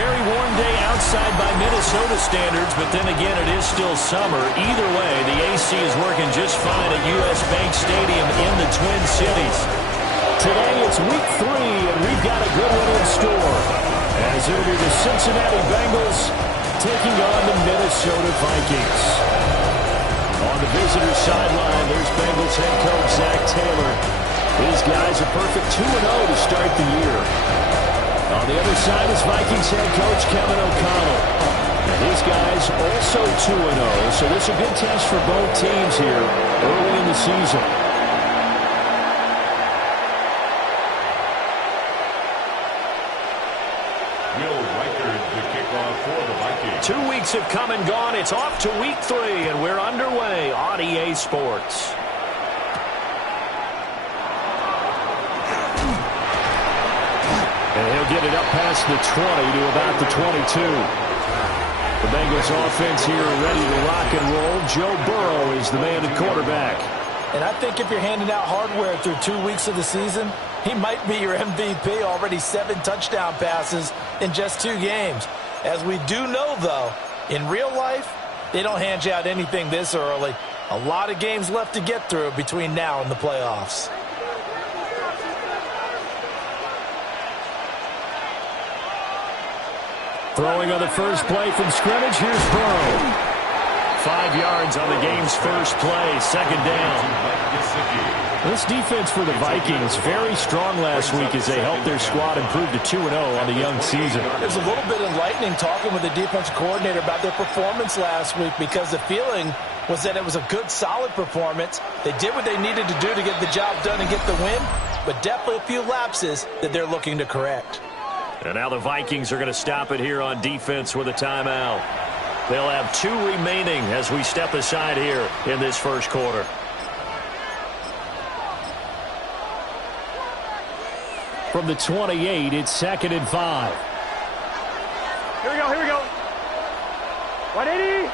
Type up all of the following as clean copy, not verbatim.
very warm day outside by Minnesota standards, but then again, it is still summer. Either way, the AC is working just fine at U.S. Bank Stadium in the Twin Cities. Today, it's week 3, and we've got a good one in store, as it'll be the Cincinnati Bengals taking on the Minnesota Vikings. On the visitor sideline, there's Bengals head coach Zach Taylor. His guys a perfect 2-0 to start the year. On the other side is Vikings head coach Kevin O'Connell. And his guys also 2-0, so this is a good test for both teams here early in the season. Will Reichard, the kickoff for the Vikings. 2 weeks have come and gone. It's off to week 3, and we're underway on EA Sports. And he'll get it up past the 20 to about the 22. The Bengals offense here ready to rock and roll. Joe Burrow is the man at quarterback. And I think if you're handing out hardware through 2 weeks of the season, he might be your MVP. Already 7 touchdown passes in just 2 games. As we do know, though, in real life, they don't hand you out anything this early. A lot of games left to get through between now and the playoffs. Throwing on the first play from scrimmage, here's Burrow. 5 yards on the game's first play, second down. This defense for the Vikings, very strong last week as they helped their squad improve to 2-0 on the young season. There's a little bit enlightening talking with the defensive coordinator about their performance last week, because the feeling was that it was a good, solid performance. They did what they needed to do to get the job done and get the win, but definitely a few lapses that they're looking to correct. And now the Vikings are going to stop it here on defense with a timeout. They'll have 2 remaining as we step aside here in this first quarter. From the 28, it's 2nd and 5. Here we go. 180.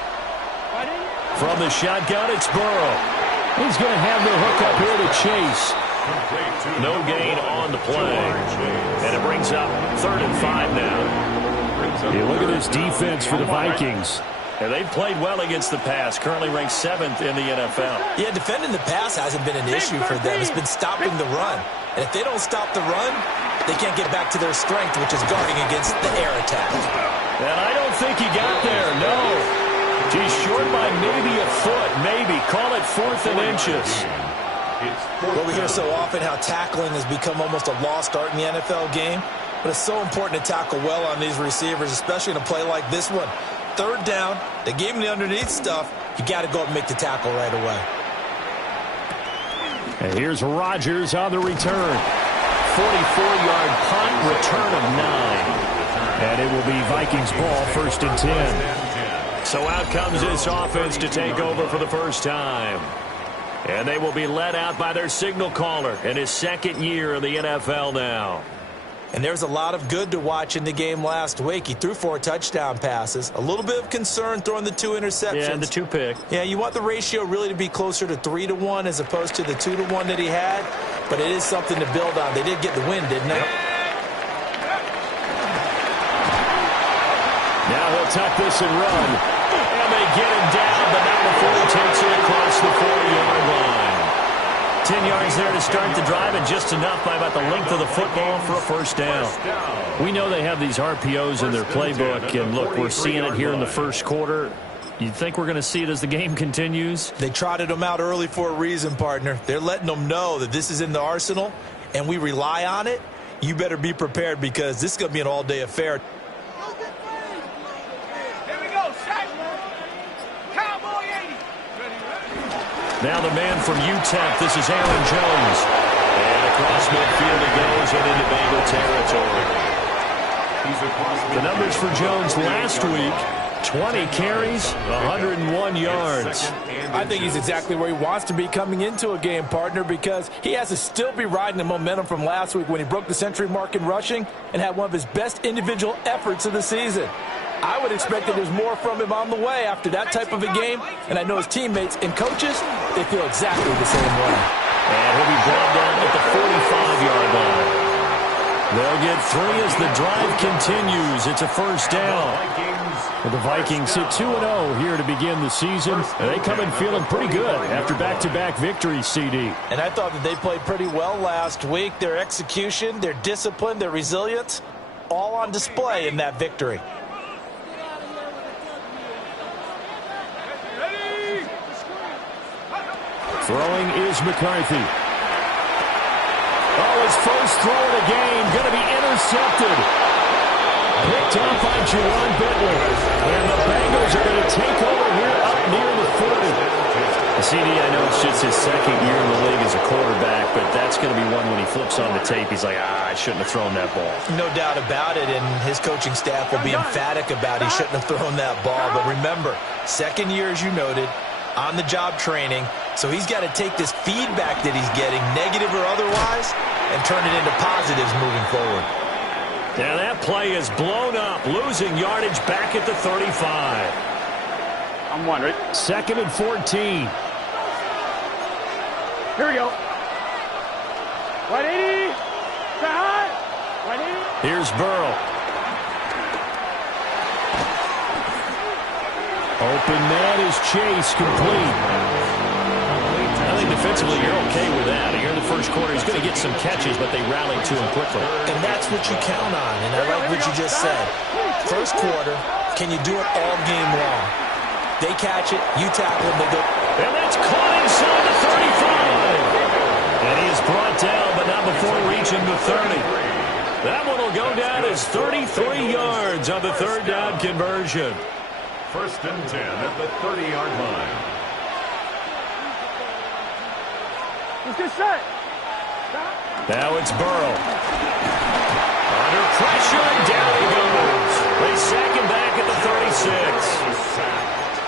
From the shotgun, it's Burrow. He's going to have the hook up here to Chase. No gain on the play. And it brings up 3rd and 5 now. Yeah, look at this defense for the Vikings. And they've played well against the pass, currently ranked 7th in the NFL. Yeah, defending the pass hasn't been an issue for them. It's been stopping the run. And if they don't stop the run, they can't get back to their strength, which is guarding against the air attack. And I don't think he got there, no. He's short by maybe a foot, maybe. Call it 4th and inches. Well, we hear so often how tackling has become almost a lost art in the NFL game. But it's so important to tackle well on these receivers, especially in a play like this one. 3rd down, they gave him the underneath stuff. You got to go up and make the tackle right away. And here's Rodgers on the return. 44-yard punt, return of 9. And it will be Vikings ball, 1st and 10. So out comes this offense to take over for the first time. And they will be led out by their signal caller in his 2nd year in the NFL now. And there's a lot of good to watch in the game last week. He threw 4 touchdown passes. A little bit of concern throwing the 2 interceptions. Yeah, and the 2 pick. Yeah, you want the ratio really to be closer to 3-1 as opposed to the 2-1 that he had. But it is something to build on. They did get the win, didn't they? Yep. Now he'll tuck this and run. And they get him down, but not before he takes it across the 40-yard line. 10 yards there to start the drive, and just enough by about the length of the football for a first down. We know they have these RPOs in their playbook, and look, we're seeing it here in the first quarter. You think we're going to see it as the game continues? They trotted them out early for a reason, partner. They're letting them know that this is in the arsenal, and we rely on it. You better be prepared, because this is going to be an all-day affair. Now the man from UTEP, this is Aaron Jones. And across midfield it goes and into Bengal territory. The numbers for Jones last week, 20 carries, 101 yards. I think he's exactly where he wants to be coming into a game, partner, because he has to still be riding the momentum from last week when he broke the century mark in rushing and had one of his best individual efforts of the season. I would expect that there's more from him on the way after that type of a game, and I know his teammates and coaches, they feel exactly the same way. And he'll be brought down at the 45-yard line. They'll get 3 as the drive continues. It's a first down. Well, the Vikings sit 2-0 here to begin the season. And they come in feeling pretty good after back-to-back victories, CD. And I thought that they played pretty well last week. Their execution, their discipline, their resilience, all on display in that victory. Throwing is McCarthy. Oh, his first throw of the game going to be intercepted. Picked up by Juwan Bentley. And the Bengals are going to take over here up near the 40. CD, I know it's just his second year in the league as a quarterback, but that's going to be one when he flips on the tape. He's like, I shouldn't have thrown that ball. No doubt about it, and his coaching staff will be emphatic about he shouldn't have thrown that ball. But remember, second year, as you noted, on-the-job training, so he's got to take this feedback that he's getting, negative or otherwise, and turn it into positives moving forward. Now that play is blown up, losing yardage back at the 35. I'm one, right? 2nd and 14. Here we go. 180. High. 180. Here's Burrow. Open man is Chase, complete. I think defensively you're okay with that. Here in the first quarter, he's going to get some catches, but they rallied to him quickly. And that's what you count on, and I like what you just said. First quarter, can you do it all game long? They catch it, you tackle them, they go. And that's caught inside the 35. And he is brought down, but not before reaching the 30. That one will go down as 33 yards on the third down conversion. 1st and 10 at the 30-yard line. Let's get set. Now it's Burrow. Under pressure, and down he goes. They sack him back at the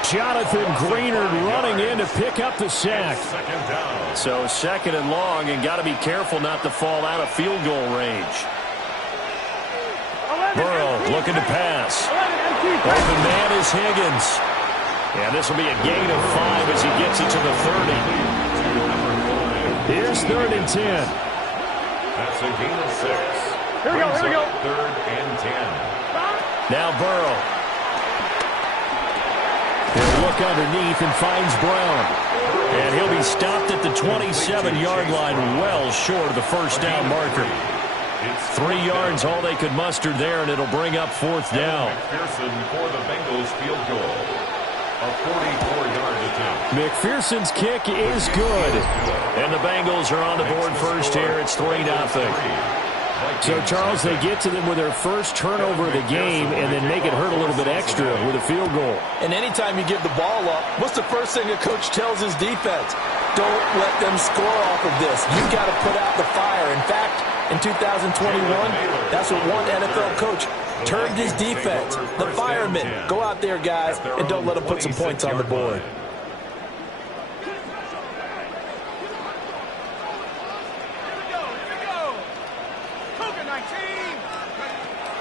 36. Jonathan Greenard running in to pick up the sack. So 2nd and long, and got to be careful not to fall out of field goal range. Burrow looking to pass. Open man is Higgins. And this will be a gain of 5 as he gets it to the 30. Here's 3rd and 10. That's a gain of 6. Here we go, here we go. 3rd and 10. Now Burrow. He'll look underneath and finds Brown. And he'll be stopped at the 27-yard line, well short of the first down marker. 3 yards, all they could muster there, and it'll bring up 4th down. McPherson for the Bengals field goal. A 44-yard attempt. McPherson's kick is good. And the Bengals are on the board first here. It's 3-0. So, Charles, they get to them with their first turnover of the game and then make it hurt a little bit extra with a field goal. And anytime you give the ball up, what's the first thing a coach tells his defense? Don't let them score off of this. You've got to put out the fire. In fact, in 2021, that's what one NFL coach turned his defense. The firemen. Go out there, guys, and don't let them put some points on the board.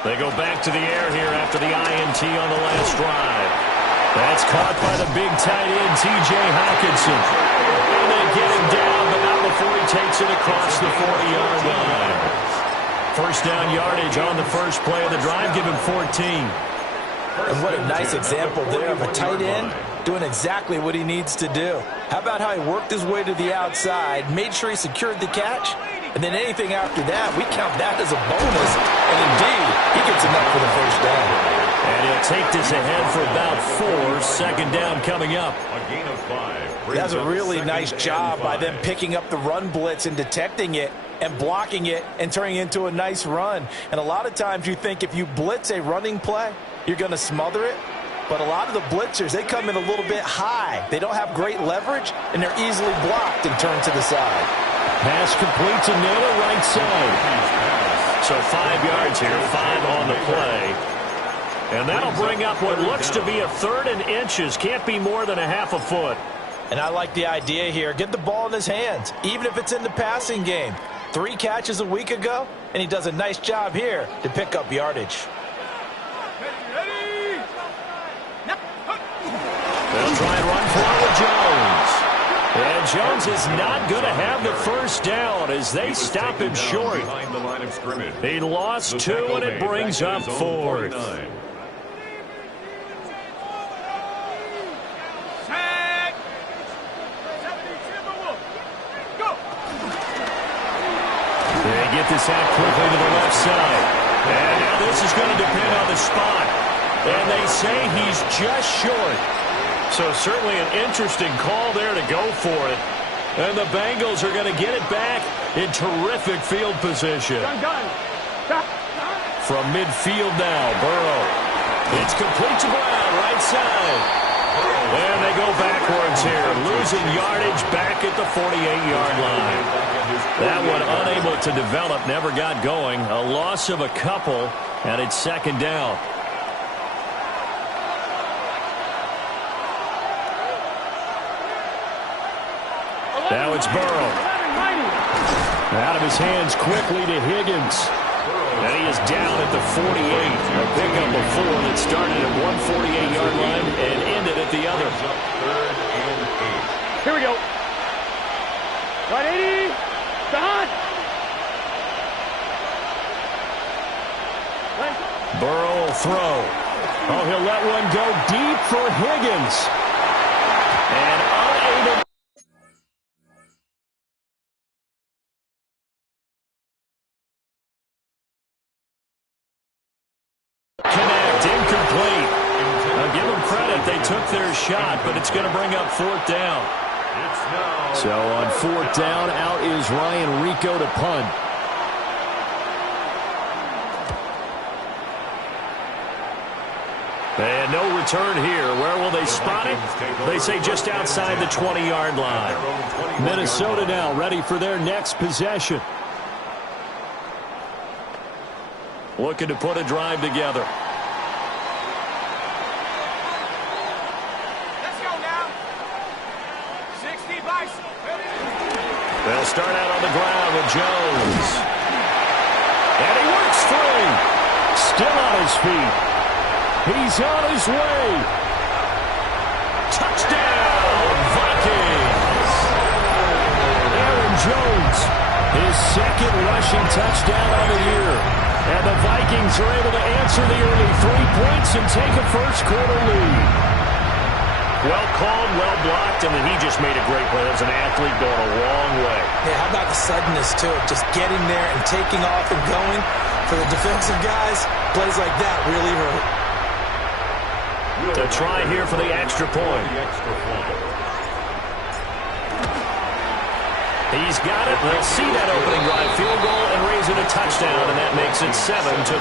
They go back to the air here after the INT on the last drive. That's caught by the big tight end, T.J. Hawkinson. And they get him down, but not before he takes it across the 40-yard line. First down yardage on the first play of the drive, give him 14. And what a nice example there of a tight end doing exactly what he needs to do. How about how he worked his way to the outside, made sure he secured the catch, and then anything after that, we count that as a bonus. And indeed, he gets enough for the first down. And he'll take this ahead for about 4. Second down coming up. A gain of 5. That's a really nice job by them picking up the run blitz and detecting it and blocking it and turning it into a nice run. And a lot of times you think if you blitz a running play, you're going to smother it. But a lot of the blitzers, they come in a little bit high. They don't have great leverage, and they're easily blocked and turned to the side. Pass complete to Naylor, right side. So 5 yards here, 5 on the play. And that'll bring up what looks to be a 3rd and inches. Can't be more than a half a foot. And I like the idea here. Get the ball in his hands, even if it's in the passing game. 3 catches a week ago, and he does a nice job here to pick up yardage. They'll try and run for it with Jones. And Jones is not going to have the first down as they stop him short. He lost 2, and it brings up 4th. They get this out quickly to the left side. And now this is going to depend on the spot. And they say he's just short. So certainly an interesting call there to go for it. And the Bengals are going to get it back in terrific field position. From midfield now, Burrow. It's complete to Brown, right side. And they go backwards here, losing yardage back at the 48-yard line. That one unable to develop, never got going. A loss of a couple, and it's 2nd down. Now it's Burrow. Out of his hands quickly to Higgins. And he is down at the 48. A pickup of 4 that started at one 48-yard line and ended at the other. Here we go. Right 80. Behind. Burrow will throw. Oh, he'll let one go deep for Higgins. And unable. Connect, incomplete. Now give them credit, they took their shot, but it's going to bring up 4th down. So on 4th down, out is Ryan Rico to punt. And no return here. Where will they spot it? They say just outside the 20-yard line. Minnesota now ready for their next possession. Looking to put a drive together. Let's go now. 60 bison. They'll start out on the ground with Jones. And he works free. Still on his feet. He's on his way. Touchdown, Vikings. Aaron Jones, his 2nd rushing touchdown on the year. And the Vikings are able to answer the early 3 points and take a first-quarter lead. Well called, well blocked, and he just made a great play. As an athlete going a long way. Yeah, how about the suddenness, too? Just getting there and taking off and going. For the defensive guys, plays like that really hurt. To try here for the extra point. He's got it. They'll see that opening drive field goal and raise it a touchdown, and that makes it 7-3.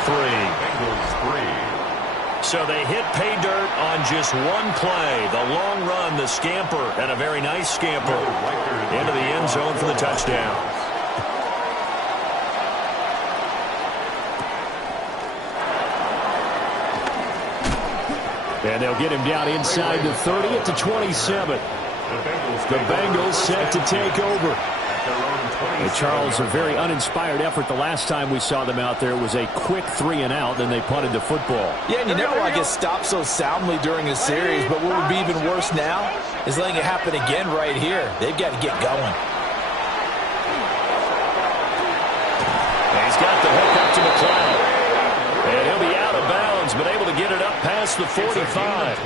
So they hit pay dirt on just one play. The long run, the scamper, and a very nice scamper into the end zone for the touchdown. And they'll get him down inside the 30 at the 27. The Bengals set to take over. And Charles, a very uninspired effort the last time we saw them out there. It was a quick 3-and-out, then they punted the football. Yeah, and you never want to get stopped so soundly during a series, but what would be even worse now is letting it happen again right here. They've got to get going. And he's got the hook up to McLeod. And he'll be out of bounds, but able to get it up past the 45.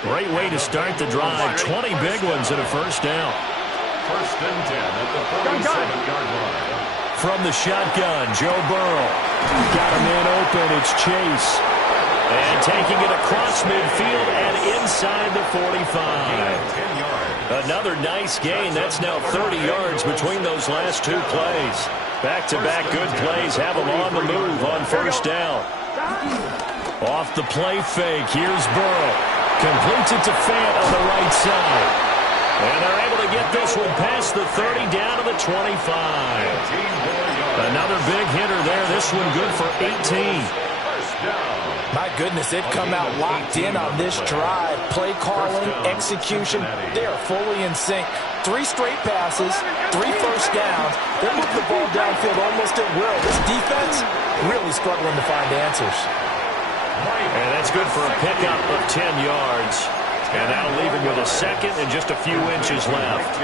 Great way to start the drive. 20 big ones and a first down. 1st and 10 at the 47-yard line. From the shotgun, Joe Burrow. Got a man open. It's Chase. And taking it across midfield and inside the 45. Another nice gain. That's now 30 yards between those last 2 plays. Back-to-back good plays have them on the move on first down. Off the play fake. Here's Burrow. Completes it to Fant on the right side. And they're able to get this one past the 30 down to the 25. Another big hitter there. This one good for 18. My goodness, they've come out locked in on this drive. Play calling, execution, they are fully in sync. 3 straight passes, 3 first downs. They're moving the ball downfield almost at will. This defense really struggling to find answers. And that's good for a pickup of 10 yards. And that'll leave him with a second and just a few inches left.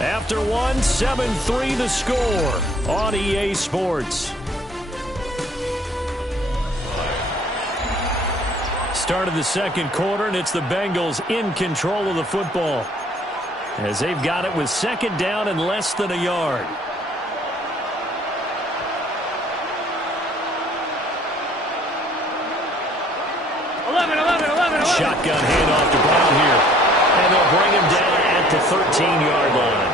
After one, 7-3 the score on EA Sports. Start of the second quarter, and it's the Bengals in control of the football, as they've got it with second down and less than a yard. Shotgun handoff to Brown here, and they'll bring him down at the 13-yard line.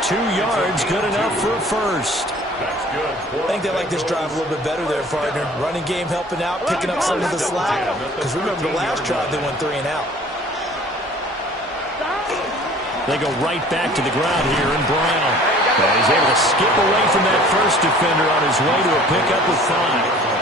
2 yards, good enough for a first. I think they like this drive a little bit better there, partner. Running game helping out, picking up some of the slack. Because remember the last drive, they went 3 and out. They go right back to the ground here in Brown. And he's able to skip away from that first defender on his way to a pickup with 5.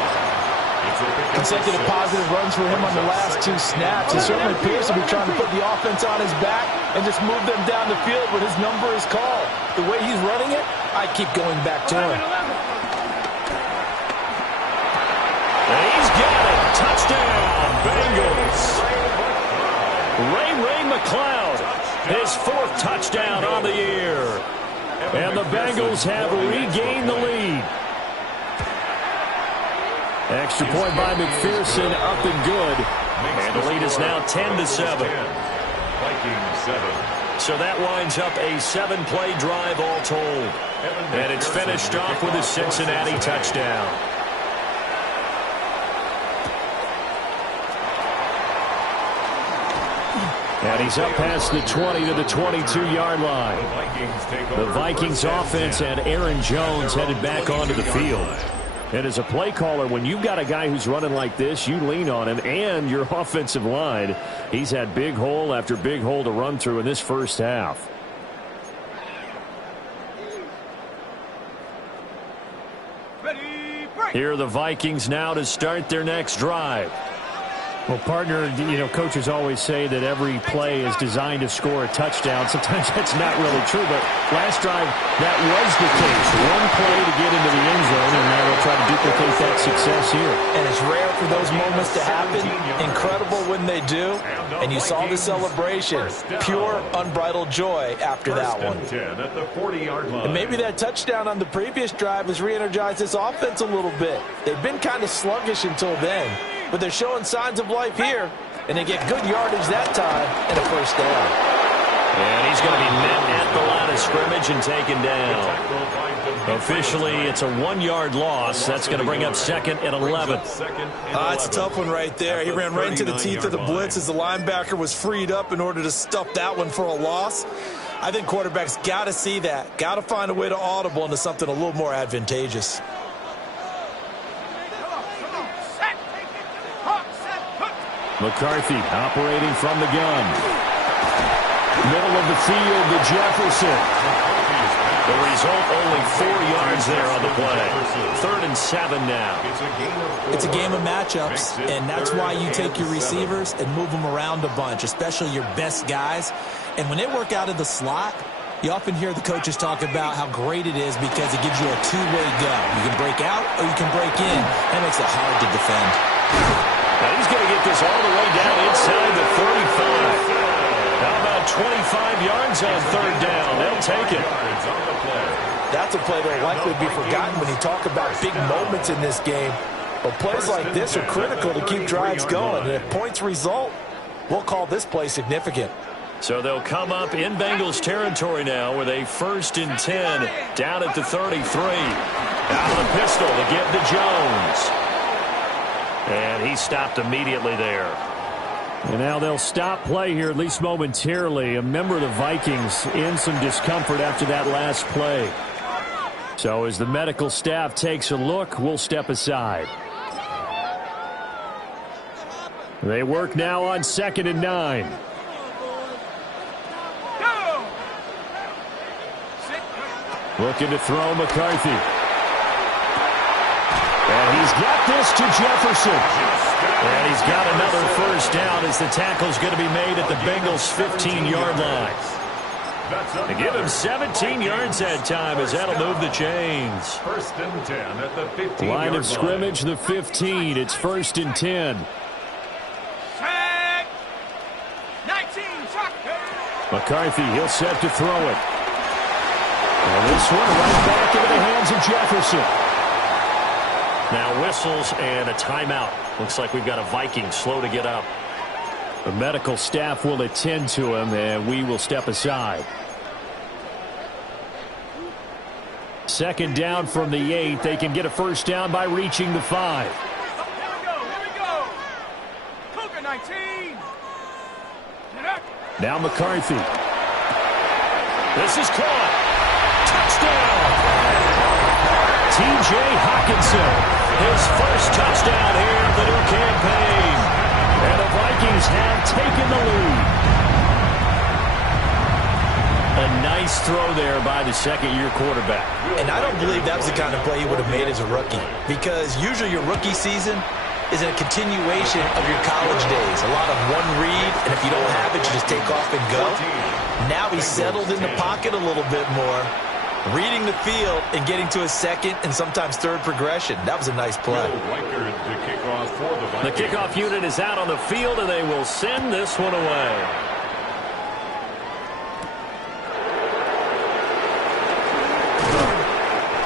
Consecutive positive runs for him on the last 2 snaps. He certainly appears to be trying to put the offense on his back and just move them down the field when his number is called. The way he's running it, I keep going back to him. And he's got it. Touchdown, Bengals. Ray McLeod, his 4th touchdown on the year. And the Bengals have regained the lead. Extra point by McPherson, up and good. And the lead is now 10-7. Vikings 7. So that winds up a 7-play drive all told. And it's finished off with a Cincinnati touchdown. And he's up past the 20 to the 22-yard line. The Vikings offense and Aaron Jones headed back onto the field. And as a play caller, when you've got a guy who's running like this, you lean on him and your offensive line. He's had big hole after big hole to run through in this first half. Here are the Vikings now to start their next drive. Well, partner, you know, coaches always say that every play is designed to score a touchdown. Sometimes that's not really true, but last drive, that was the case. One play to get into the end zone, and now they'll try to duplicate that success here. And it's rare for those moments to happen. Incredible when they do. And you saw the celebration. Pure, unbridled joy after that one. And maybe that touchdown on the previous drive has re-energized this offense a little bit. They've been kind of sluggish until then. But they're showing signs of life here, and they get good yardage that time and a first down. And he's going to be met at the line of scrimmage and taken down. Officially, it's a 1-yard loss. That's going to bring up 2nd and 11. It's a tough one right there. He ran right into the teeth of the blitz as the linebacker was freed up in order to stuff that one for a loss. I think quarterbacks got to see that, got to find a way to audible into something a little more advantageous. McCarthy operating from the gun. Middle of the field to Jefferson. The result, only 4 yards there on the play. 3rd and 7 now. It's a game of matchups, and that's why you take your receivers and move them around a bunch, especially your best guys. And when they work out of the slot, you often hear the coaches talk about how great it is because it gives you a two-way go. You can break out or you can break in. That makes it hard to defend. Now he's going to get this all the way down inside the 35. How about 25 yards on 3rd down? They'll take it. That's a play that will likely be forgotten when you talk about big moments in this game. But plays like this are critical to keep drives going. And if points result, we'll call this play significant. So they'll come up in Bengals territory now with a 1st and 10 down at the 33. Out of the pistol to give to Jones. And he stopped immediately there. And now they'll stop play here, at least momentarily. A member of the Vikings in some discomfort after that last play. So as the medical staff takes a look, we'll step aside. They work now on 2nd and 9. Looking to throw McCarthy. And he's got this to Jefferson. And he's got another first down as the tackle's going to be made at the Bengals' 15-yard line. They give him 17 yards that time as that'll move the chains. 1st and 10 at the 15-yard line of scrimmage, the 15. It's 1st and 10. McCarthy, he'll set to throw it. And this one right back into the hands of Jefferson. Now whistles and a timeout. Looks like we've got a Viking slow to get up. The medical staff will attend to him, and we will step aside. Second down from the 8. They can get a first down by reaching the 5. Here we go. Cougar 19. Now McCarthy. This is caught. Touchdown. T.J. Hawkinson. His first touchdown here of the new campaign. And the Vikings have taken the lead. A nice throw there by the second-year quarterback. And I don't believe that was the kind of play he would have made as a rookie, because usually your rookie season is a continuation of your college days. A lot of one read, and if you don't have it, you just take off and go. Now he's settled in the pocket a little bit more, reading the field and getting to his second and sometimes third progression. That was a nice play. The kickoff unit is out on the field, and they will send this one away.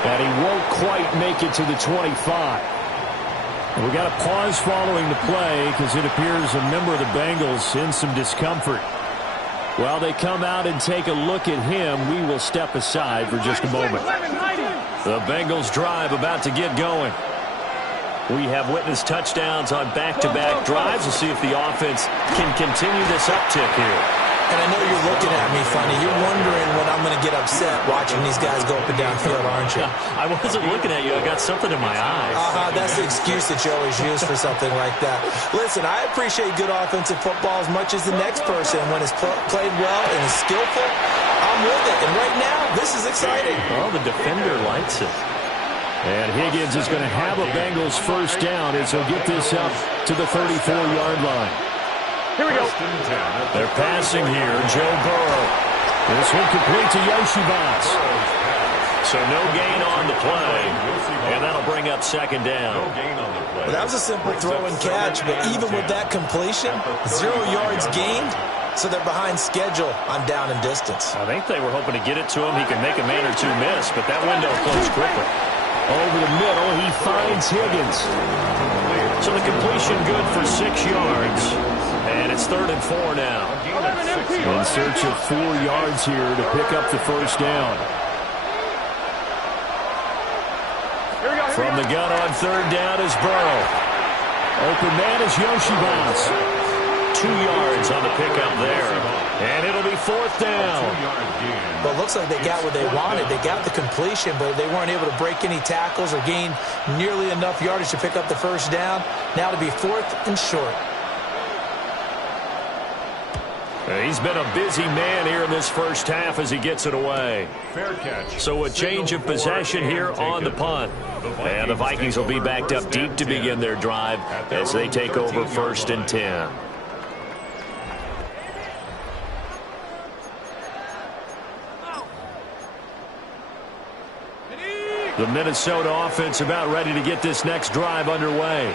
And he won't quite make it to the 25. We got a pause following the play because it appears a member of the Bengals in some discomfort. While they come out and take a look at him, we will step aside for just a moment. The Bengals drive about to get going. We have witnessed touchdowns on back-to-back drives. We'll see if the offense can continue this uptick here. And I know you're looking at me funny. You're wondering when I'm going to get upset watching these guys go up and down field, aren't you? I wasn't looking at you. I got something in my eyes. That's the excuse that you always use for something like that. Listen, I appreciate good offensive football as much as the next person. When it's played well and is skillful, I'm with it. And right now, this is exciting. Well, the defender likes it. And Higgins is going to have a Bengals first down as he'll get this up to the 34-yard line. Here we go. They're passing here. Joe Burrow. This one complete to Yoshibas. So no gain on the play. And that'll bring up second down. Well, that was a simple throw and catch, but even with that completion, 0 yards gained, so they're behind schedule on down and distance. I think they were hoping to get it to him. He can make a man or two miss, but that window closed quickly. Over the middle, he finds Higgins. So the completion good for 6 yards. And it's 3rd and 4 now. In search of 4 yards here to pick up the first down. From the gun on 3rd down is Burrow. Open man is Yoshibas. 2 yards on the pickup there. And it'll be 4th down. Well, it looks like they got what they wanted. They got the completion, but they weren't able to break any tackles or gain nearly enough yardage to pick up the first down. Now to be 4th and short. He's been a busy man here in this first half as he gets it away. Fair catch. So a change of possession here on the punt. And the Vikings will be backed up deep to begin their drive as they take over 1st and 10. The Minnesota offense about ready to get this next drive underway.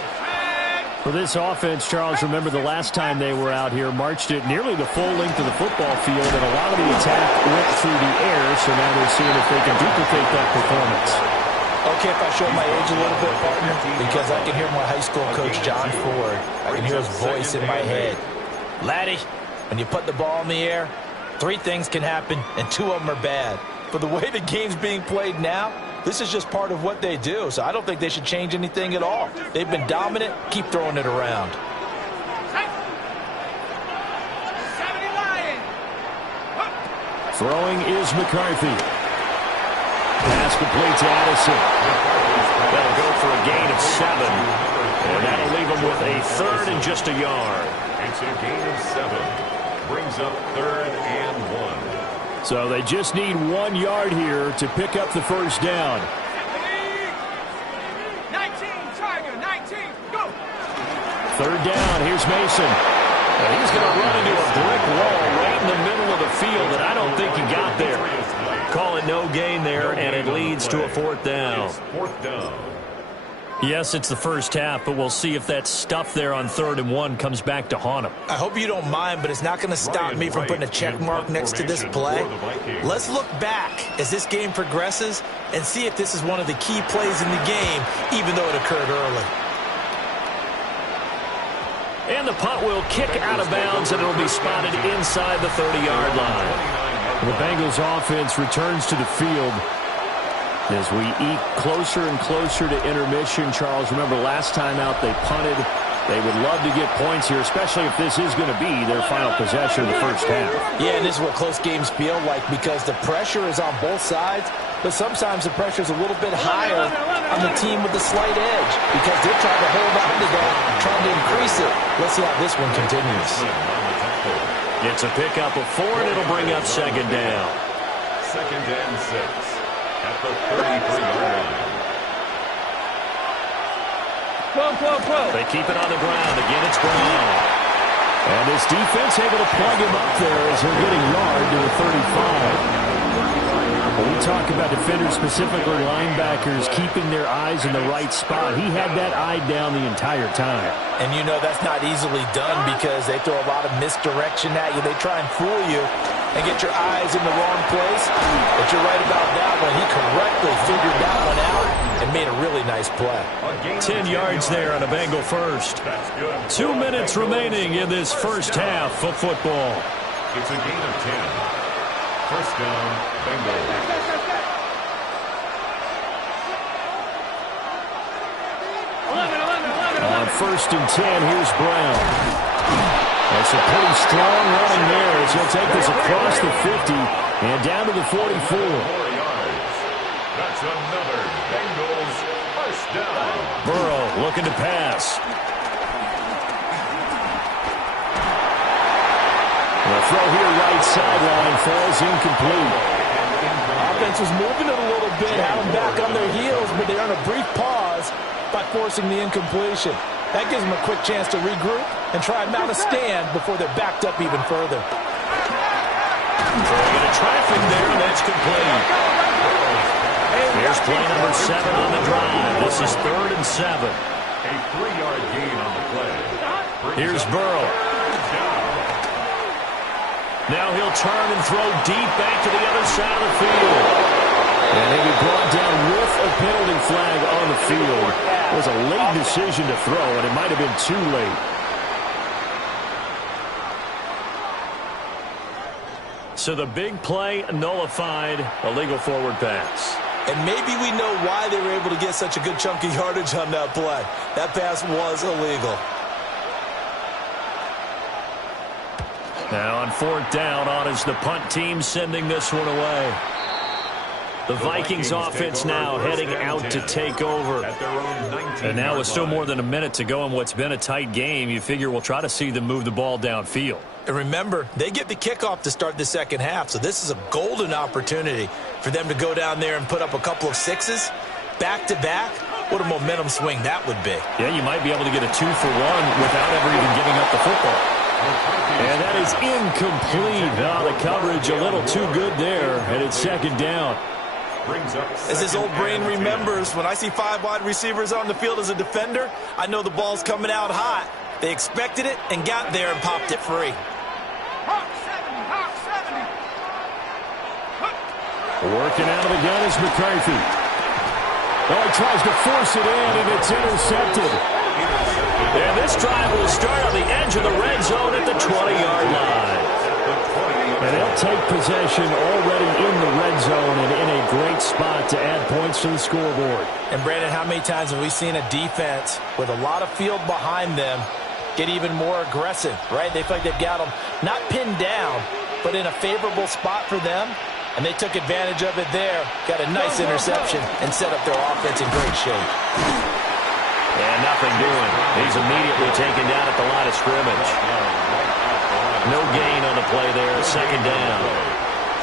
For this offense, Charles, remember the last time they were out here, marched it nearly the full length of the football field, and a lot of the attack went through the air, so now they're seeing if they can duplicate that performance. Okay, if I show my age a little bit, partner, because I can hear my high school coach, John Ford. I can hear his voice in my head. Laddie, when you put the ball in the air, 3 things can happen, and 2 of them are bad. But the way the game's being played now, this is just part of what they do, so I don't think they should change anything at all. They've been dominant. Keep throwing it around. Throwing is McCarthy. Pass complete to Addison. That'll go for a gain of 7. And that'll leave them with a 3rd and just a yard. It's a gain of 7. Brings up 3rd and 1. So they just need 1 yard here to pick up the first down. 19, Tiger, 19, go! 3rd down, here's Mason. And he's going to run into a brick wall right in the middle of the field, and I don't think he got there. Call it no gain there, and it leads to a 4th down. 4th down. Yes, it's the first half, but we'll see if that stuff there on 3rd and 1 comes back to haunt him. I hope you don't mind, but it's not going to stop me from putting a check mark next to this play. Let's look back as this game progresses and see if this is one of the key plays in the game, even though it occurred early. And the punt will kick out of bounds, and it will be spotted inside the 30-yard line. The Bengals offense returns to the field as we eat closer and closer to intermission. Charles, remember last time out they punted. They would love to get points here, especially if this is going to be their final possession of the first half. Yeah, and this is what close games feel like because the pressure is on both sides, but sometimes the pressure is a little bit higher on the team with the slight edge because they're trying to hold on to that, trying to increase it. Let's see how this one continues. It's a pickup of 4, and it'll bring up 2nd down. 2nd and 6. At the 33-yard line. They keep it on the ground. Again, it's Brown. And this defense able to plug him up there as they're getting yard to the 35. When we talk about defenders, specifically linebackers, keeping their eyes in the right spot, he had that eye down the entire time. And you know that's not easily done because they throw a lot of misdirection at you. They try and fool you and get your eyes in the wrong place. But you're right about that one. He correctly figured that one out and made a really nice play. 10 yards there on a Bengal first. 2 minutes remaining in this first half of football. It's a gain of 10. First down, Bengals. On 1st and 10, here's Brown. That's a pretty strong running there as he'll take this across the 50 and down to the 44. 4 yards. That's another Bengals first down. Burrow looking to pass. The throw here right sideline falls incomplete. Offense was moving it a little bit, had them back on their heels, but they're on a brief pause by forcing the incompletion. That gives them a quick chance to regroup and try and mount a stand before they're backed up even further. Throwing into traffic there, and that's complete. Here's play number 7 on the drive. This is 3rd and 7. A 3-yard gain on the play. Here's Burrow. Now he'll turn and throw deep back to the other side of the field. And he'll be brought down with a penalty flag on the field. It was a late decision to throw, and it might have been too late. So the big play nullified, a legal forward pass. And maybe we know why they were able to get such a good chunk of yardage on that play. That pass was illegal. Now on 4th down, on is the punt team sending this one away. The Vikings offense now heading out to take over. And now with still more than a minute to go in what's been a tight game, you figure we'll try to see them move the ball downfield. And remember, they get the kickoff to start the second half, so this is a golden opportunity for them to go down there and put up a couple of 6s back-to-back. What a momentum swing that would be. Yeah, you might be able to get a 2-for-1 without ever even giving up the football. And that is incomplete. The coverage a little too good there, and it's 2nd down. As his old brain remembers, when I see 5 wide receivers on the field as a defender, I know the ball's coming out hot. They expected it and got there and popped it free. Working out of the gun is McCarthy. Oh, he tries to force it in, and it's intercepted. And this drive will start on the edge of the red zone at the 20-yard line. And they'll take possession already in the red zone and in a great spot to add points to the scoreboard. And, Brandon, how many times have we seen a defense with a lot of field behind them get even more aggressive, right? They feel like they've got them not pinned down, but in a favorable spot for them. And they took advantage of it there, got a nice interception, and set up their offense in great shape. And nothing doing. He's immediately taken down at the line of scrimmage. No gain on the play there. 2nd down.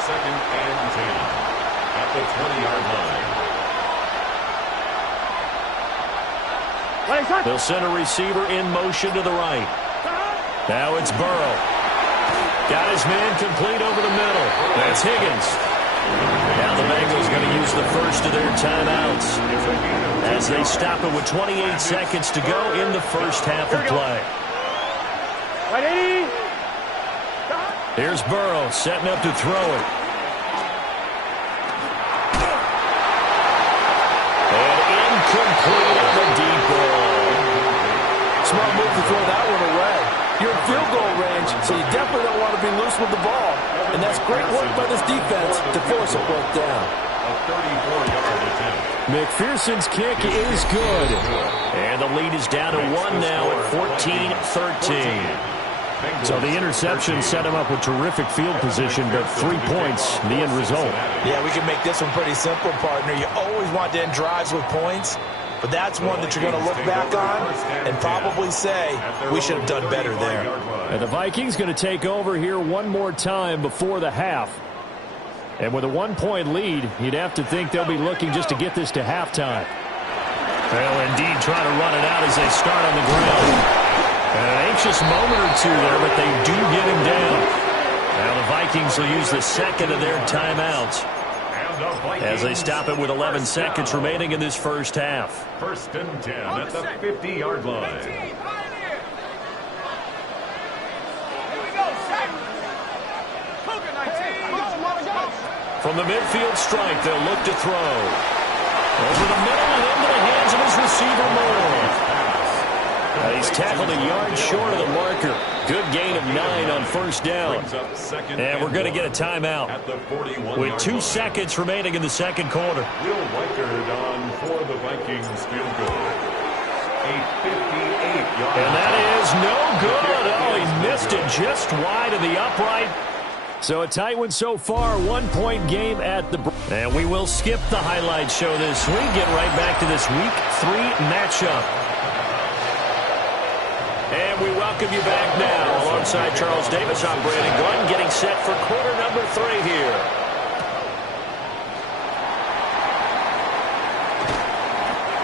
2nd and 10 at the 20-yard line. They'll send a receiver in motion to the right. Now it's Burrow. Got his man complete over the middle. That's Higgins. Now the Bengals going to use the first of their timeouts as they stop it with 28 seconds to go in the first half of play. Here's Burrow setting up to throw it. And incomplete on the deep ball. Smart move to throw that one away. You're in field goal range, so you definitely don't want to be loose with the ball. And that's great work by this defense to force a fourth down. A 34-yard attempt. McPherson's kick is good. And the lead is down to 1 now at 14-13. So the interception set him up with terrific field position, but 3 points, the end result. Yeah, we can make this one pretty simple, partner. You always want to end drives with points, but that's one that you're going to look back on and probably say, we should have done better there. And the Vikings going to take over here one more time before the half. And with a 1-point lead, you'd have to think they'll be looking just to get this to halftime. They'll indeed try to run it out as they start on the ground. An anxious moment or two there, but they do get him down. Now the Vikings will use the second of their timeouts as they stop it with 11 seconds remaining in this first half. 1st and 10 at the 50-yard line. From the midfield strike, they'll look to throw. Over the middle and into the hands of his receiver, Moore. He's tackled a yard short of the marker. Good gain of 9 on first down. And we're going to get a timeout with 2 seconds remaining in the second quarter. Will Reichard on for the Vikings field goal. A 58-yard. And that is no good. Oh, he missed it just wide of the upright. So a tight one so far, 1-point game at the... And we will skip the highlight show this week. Get right back to this Week 3 matchup. And we welcome you back now. Alongside Charles Davis, I'm Brandon Glenn, getting set for quarter number 3 here.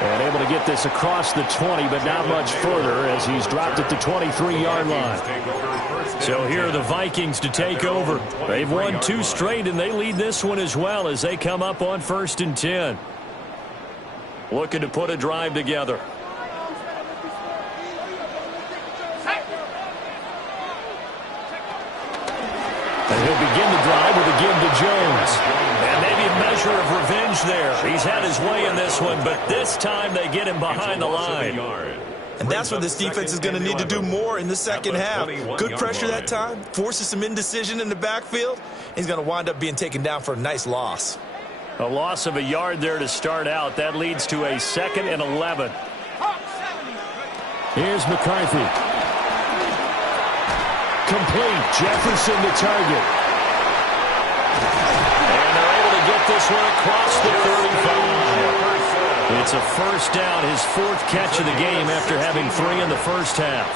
And able to get this across the 20, but not much further as he's dropped it to 23-yard line. So here are the Vikings to take over. They've won 2 straight, and they lead this one as well as they come up on 1st and 10. Looking to put a drive together. And he'll begin the drive with a give to Jones. And maybe a measure of revenge there. He's had his way in this one, but this time they get him behind the line. And that's what this defense is going to need to do more in the second half. Good pressure that time, forces some indecision in the backfield. He's going to wind up being taken down for a nice loss. A loss of a yard there to start out. That leads to a 2nd and 11. Here's McCarthy. Complete. Jefferson the target. And they're able to get this one across the 35. It's a first down, his 4th catch of the game after having 3 in the first half.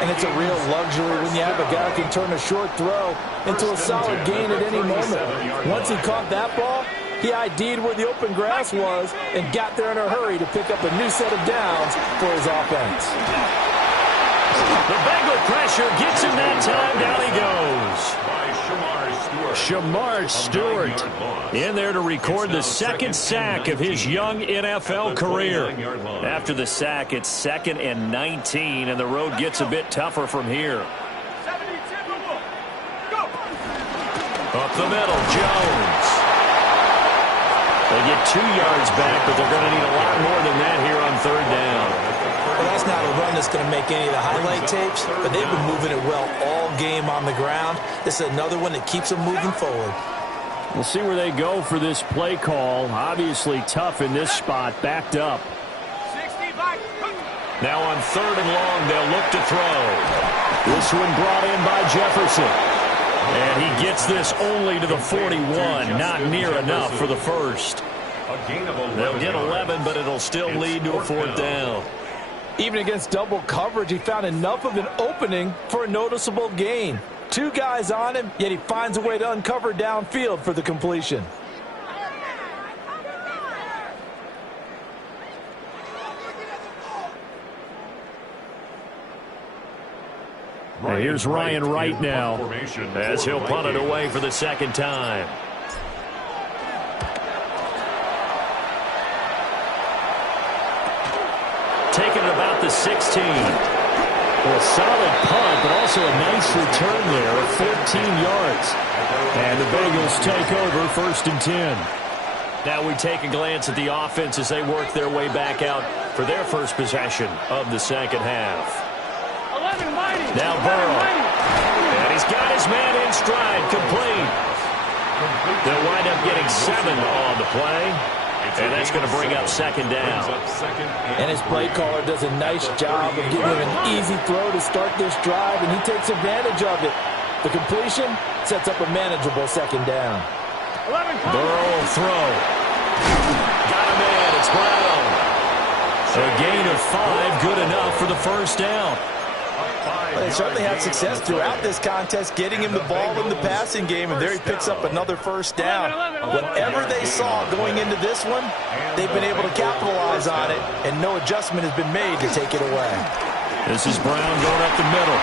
And it's a real luxury when you have a guy who can turn a short throw into a solid gain at any moment. Once he caught that ball, he ID'd where the open grass was and got there in a hurry to pick up a new set of downs for his offense. The Bengal pressure gets him that time. Down he goes. Shamar Stewart in there to record the 2nd sack of his young NFL career. After the sack, it's 2nd and 19, and the road gets a bit tougher from here. Up the middle, Jones. They get 2 yards back, but they're going to need a lot more than that here on 3rd down. Well, that's not a run that's going to make any of the highlight tapes, but they've been moving it well all game on the ground. This is another one that keeps them moving forward. We'll see where they go for this play call. Obviously tough in this spot, backed up. Now on 3rd and long, they'll look to throw. This one brought in by Jefferson. And he gets this only to the 41, not near enough for the first. They'll get 11, but it'll still lead to a 4th down. Even against double coverage, he found enough of an opening for a noticeable gain. 2 guys on him, yet he finds a way to uncover downfield for the completion. Here's Ryan Wright now as he'll punt it away for the 2nd time. 16. Well, a solid punt, but also a nice return there of 14 yards. And the Bengals take over 1st and 10. Now we take a glance at the offense as they work their way back out for their first possession of the second half. Now Burrow. And he's got his man in stride, complete. They'll wind up getting 7 on the play. And that's going to bring up 2nd down. And his play caller does a nice job of giving him an easy throw to start this drive, and he takes advantage of it. The completion sets up a manageable 2nd down. Burrow throw. Got him in. It's Brown. A gain of 5, good enough for the 1st down. Well, they certainly had success throughout this contest getting him the ball in the passing game, and there he picks up another 1st down. Whatever they saw going into this one, they've been able to capitalize on it, and no adjustment has been made to take it away. This is Brown going up the middle.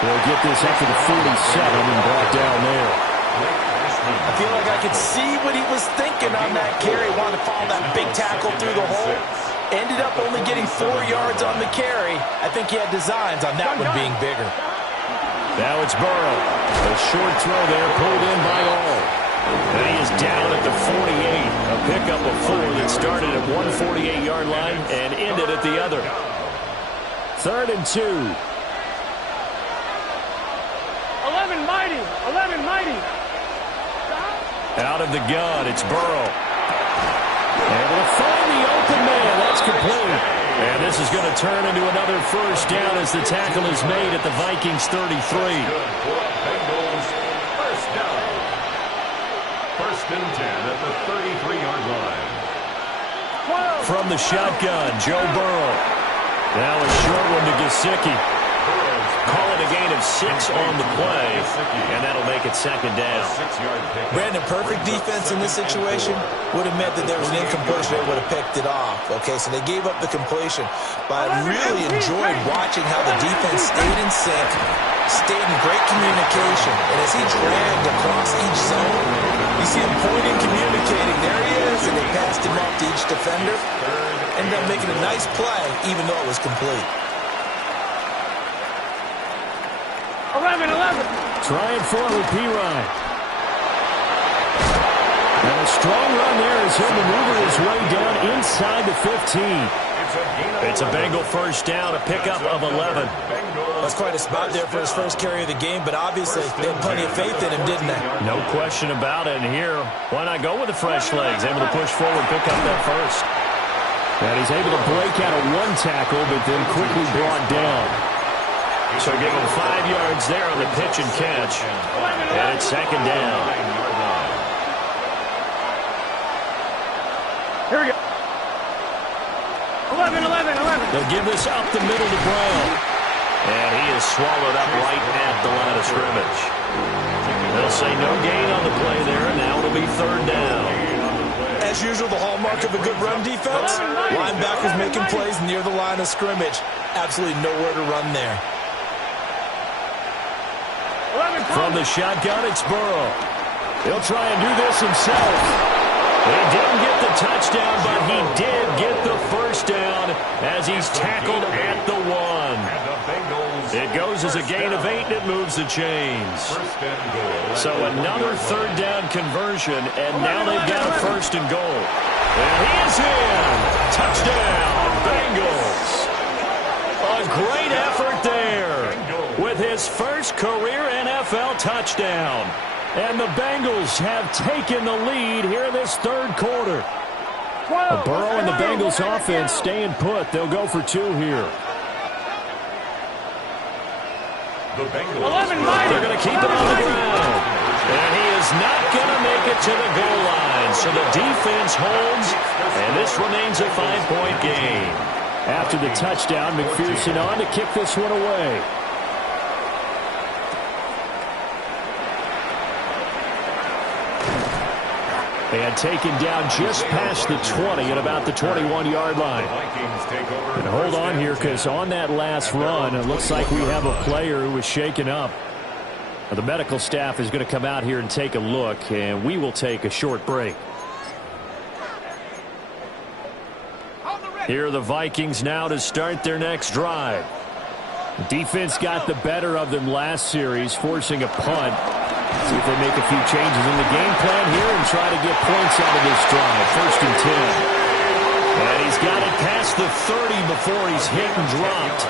They'll get this up to the 47 and brought down there. I feel like I could see what he was thinking on that carry. Wanted to follow that big tackle through the hole. Ended up only getting 4 yards on the carry. I think he had designs on that one being bigger. Now it's Burrow. A short throw there, pulled in by all. And he is down at the 48. A pickup of 4 that started at 148-yard line and ended at the other. 3rd and 2. 11 mighty. 11 mighty. Out of the gun, it's Burrow. Able to find the open man. That's complete. And this is going to turn into another 1st down as the tackle is made at the Vikings 33. Bengals 1st down. 1st and 10 at the 33-yard line. From the shotgun, Joe Burrow. Now a short one to Gesicki. Call it a gain of 6 on the play, and that'll make it 2nd down. Brandon, perfect defense in this situation would have meant that there was an incompletion. They would have picked it off. Okay, so they gave up the completion. But I really enjoyed watching how the defense stayed in sync, stayed in great communication. And as he dragged across each zone, you see him pointing, communicating. There he is, and they passed him off to each defender. Ended up making a nice play, even though it was complete. 11. Trying for it with P-Ryan. And a strong run there as he'll maneuver his way down inside the 15. It's a Bengal 1st down, a pickup of 11. That's quite a spot there for his first carry of the game, but obviously they had plenty of faith in him, didn't they? No question about it. And here, why not go with the fresh legs? Able to push forward, pick up that 1st. And he's able to break out of 1 tackle, but then quickly brought down. So give him 5 yards there on the pitch and catch. And it's 2nd down. Here we go. 11. They'll give this up the middle to Brown. And he is swallowed up right at the line of scrimmage. They'll say no gain on the play there, and now it'll be 3rd down. As usual, the hallmark of a good run defense, linebackers making plays near the line of scrimmage. Absolutely nowhere to run there. From the shotgun, it's Burrow. He'll try and do this himself. He didn't get the touchdown, but he did get the 1st down as he's tackled at the 1. It goes as a gain of 8, and it moves the chains. So another 3rd down conversion, and now they've got a 1st and goal. And he is in. Touchdown, Bengals. A great effort there with his first career NFL touchdown. And the Bengals have taken the lead here in this 3rd quarter. Burrow and the Bengals offense staying put. They'll go for 2 here. The Bengals. They're going to keep it on the ground. And he is not going to make it to the goal line. So the defense holds, and this remains a 5-point game. After the touchdown, McPherson on to kick this one away. They had taken down just past the 20 at about the 21-yard line. And hold on here, because on that last run, it looks like we have a player who was shaken up. The medical staff is going to come out here and take a look, and we will take a short break. Here are the Vikings now to start their next drive. The defense got the better of them last series, forcing a punt. See if they make a few changes in the game plan here and try to get points out of this drive. 1st and 10. And he's got it past the 30 before he's hit and dropped.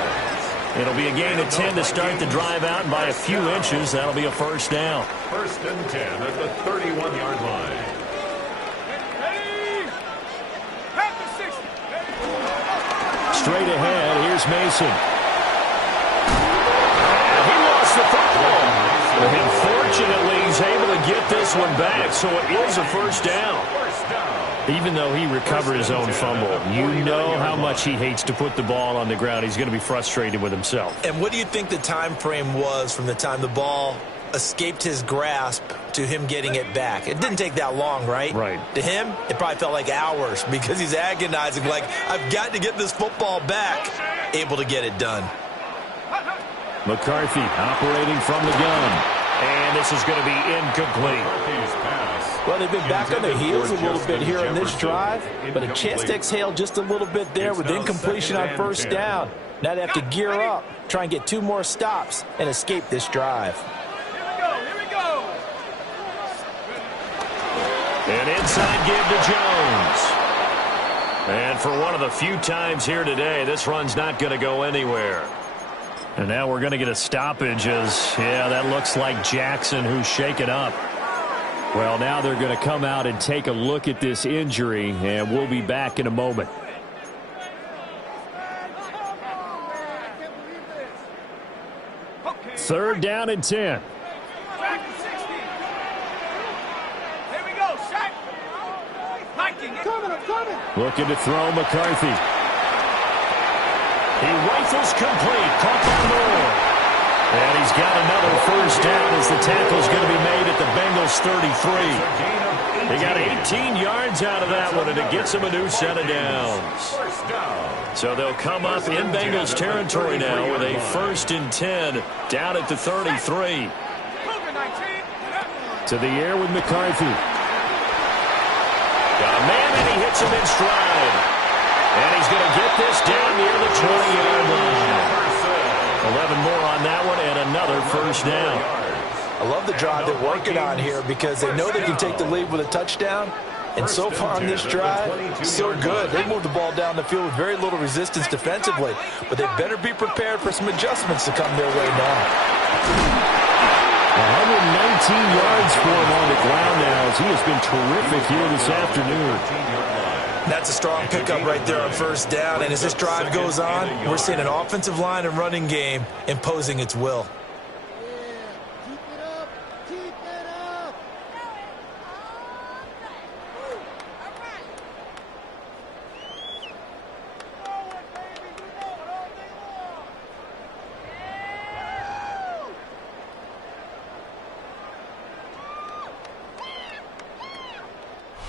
It'll be a gain of 10 to start the drive out, and by a few inches, that'll be a 1st down. 1st and 10 at the 31-yard line. Straight ahead, here's Mason. And he lost the football. And fortunately, he's able to get this one back, so it is a 1st down. Even though he recovered his own fumble, you know how much he hates to put the ball on the ground. He's going to be frustrated with himself. And what do you think the time frame was from the time the ball escaped his grasp to him getting it back? It didn't take that long, right? Right. To him, it probably felt like hours because he's agonizing, like, I've got to get this football back. Able to get it done. McCarthy operating from the gun. And this is going to be incomplete. Well, they've been back on their heels a little bit here in this drive, but a chance to exhale just a little bit there with incompletion on 1st down. Now they have to gear up, try and get 2 more stops, and escape this drive. Here we go. An inside give to Jones. And for one of the few times here today, this run's not going to go anywhere. And now we're going to get a stoppage as, yeah, that looks like Jackson who's shaken up. Well, now they're going to come out and take a look at this injury, and we'll be back in a moment. Okay. 3rd down and 10. Here we go, Shaq. I'm coming. Looking to throw McCarthy. He rifles complete. Caught by Moore. And he's got another 1st down as the tackle's going to be made at the Bengals 33. They got 18 yards out of that one, and it gets them a new set of downs. So they'll come up in Bengals territory now with a 1st and 10 down at the 33. To the air with McCarthy. Got a man, and he hits him in stride. And he's going to get this down near the 20-yard line. 11 more on that one, and another 1st down. I love the drive they're working on here because they know they can take the lead with a touchdown. And so far on this drive, so good. They moved the ball down the field with very little resistance defensively. But they better be prepared for some adjustments to come their way now. 119 yards for him on the ground now as he has been terrific here this afternoon. That's a strong pickup right there on 1st down. And as this drive goes on, we're seeing an offensive line and running game imposing its will.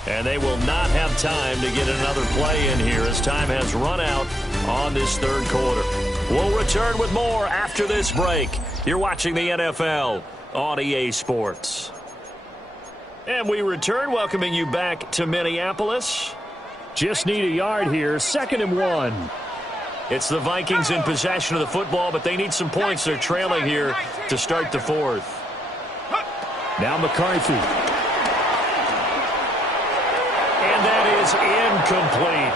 And they will not have time to get another play in here as time has run out on this 3rd quarter. We'll return with more after this break. You're watching the NFL on EA Sports. And we return, welcoming you back to Minneapolis. Just need a yard here, 2nd and 1. It's the Vikings in possession of the football, but they need some points. They're trailing here to start the 4th. Now McCarthy. And that is incomplete.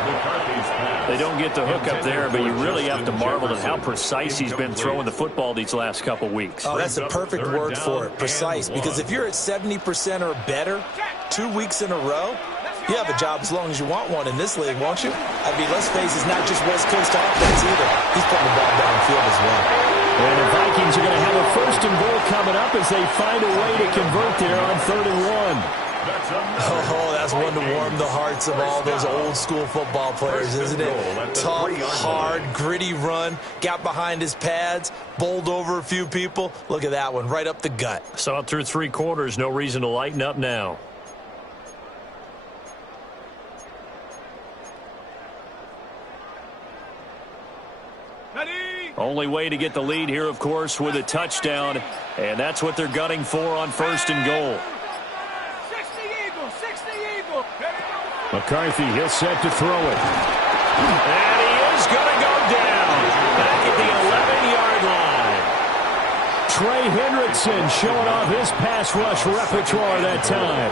They don't get the hook up there, but you really have to marvel at how precise he's been throwing the football these last couple weeks. Oh, that's the perfect word for it, precise. Because if you're at 70% or better 2 weeks in a row, you have a job as long as you want one in this league, won't you? I mean, let's face it, it's not just West Coast offense either. He's putting the ball downfield as well. And the Vikings are going to have a 1st and goal coming up as they find a way to convert there on 3rd and 1. Oh, that's one to warm the hearts of all those old-school football players, isn't it? Tough, hard, gritty run, got behind his pads, bowled over a few people. Look at that one, right up the gut. Saw it through 3 quarters, no reason to lighten up now. Only way to get the lead here, of course, with a touchdown, and that's what they're gunning for on 1st and goal. McCarthy, he'll set to throw it. And he is going to go down back at the 11-yard line. Trey Hendrickson showing off his pass rush repertoire that time.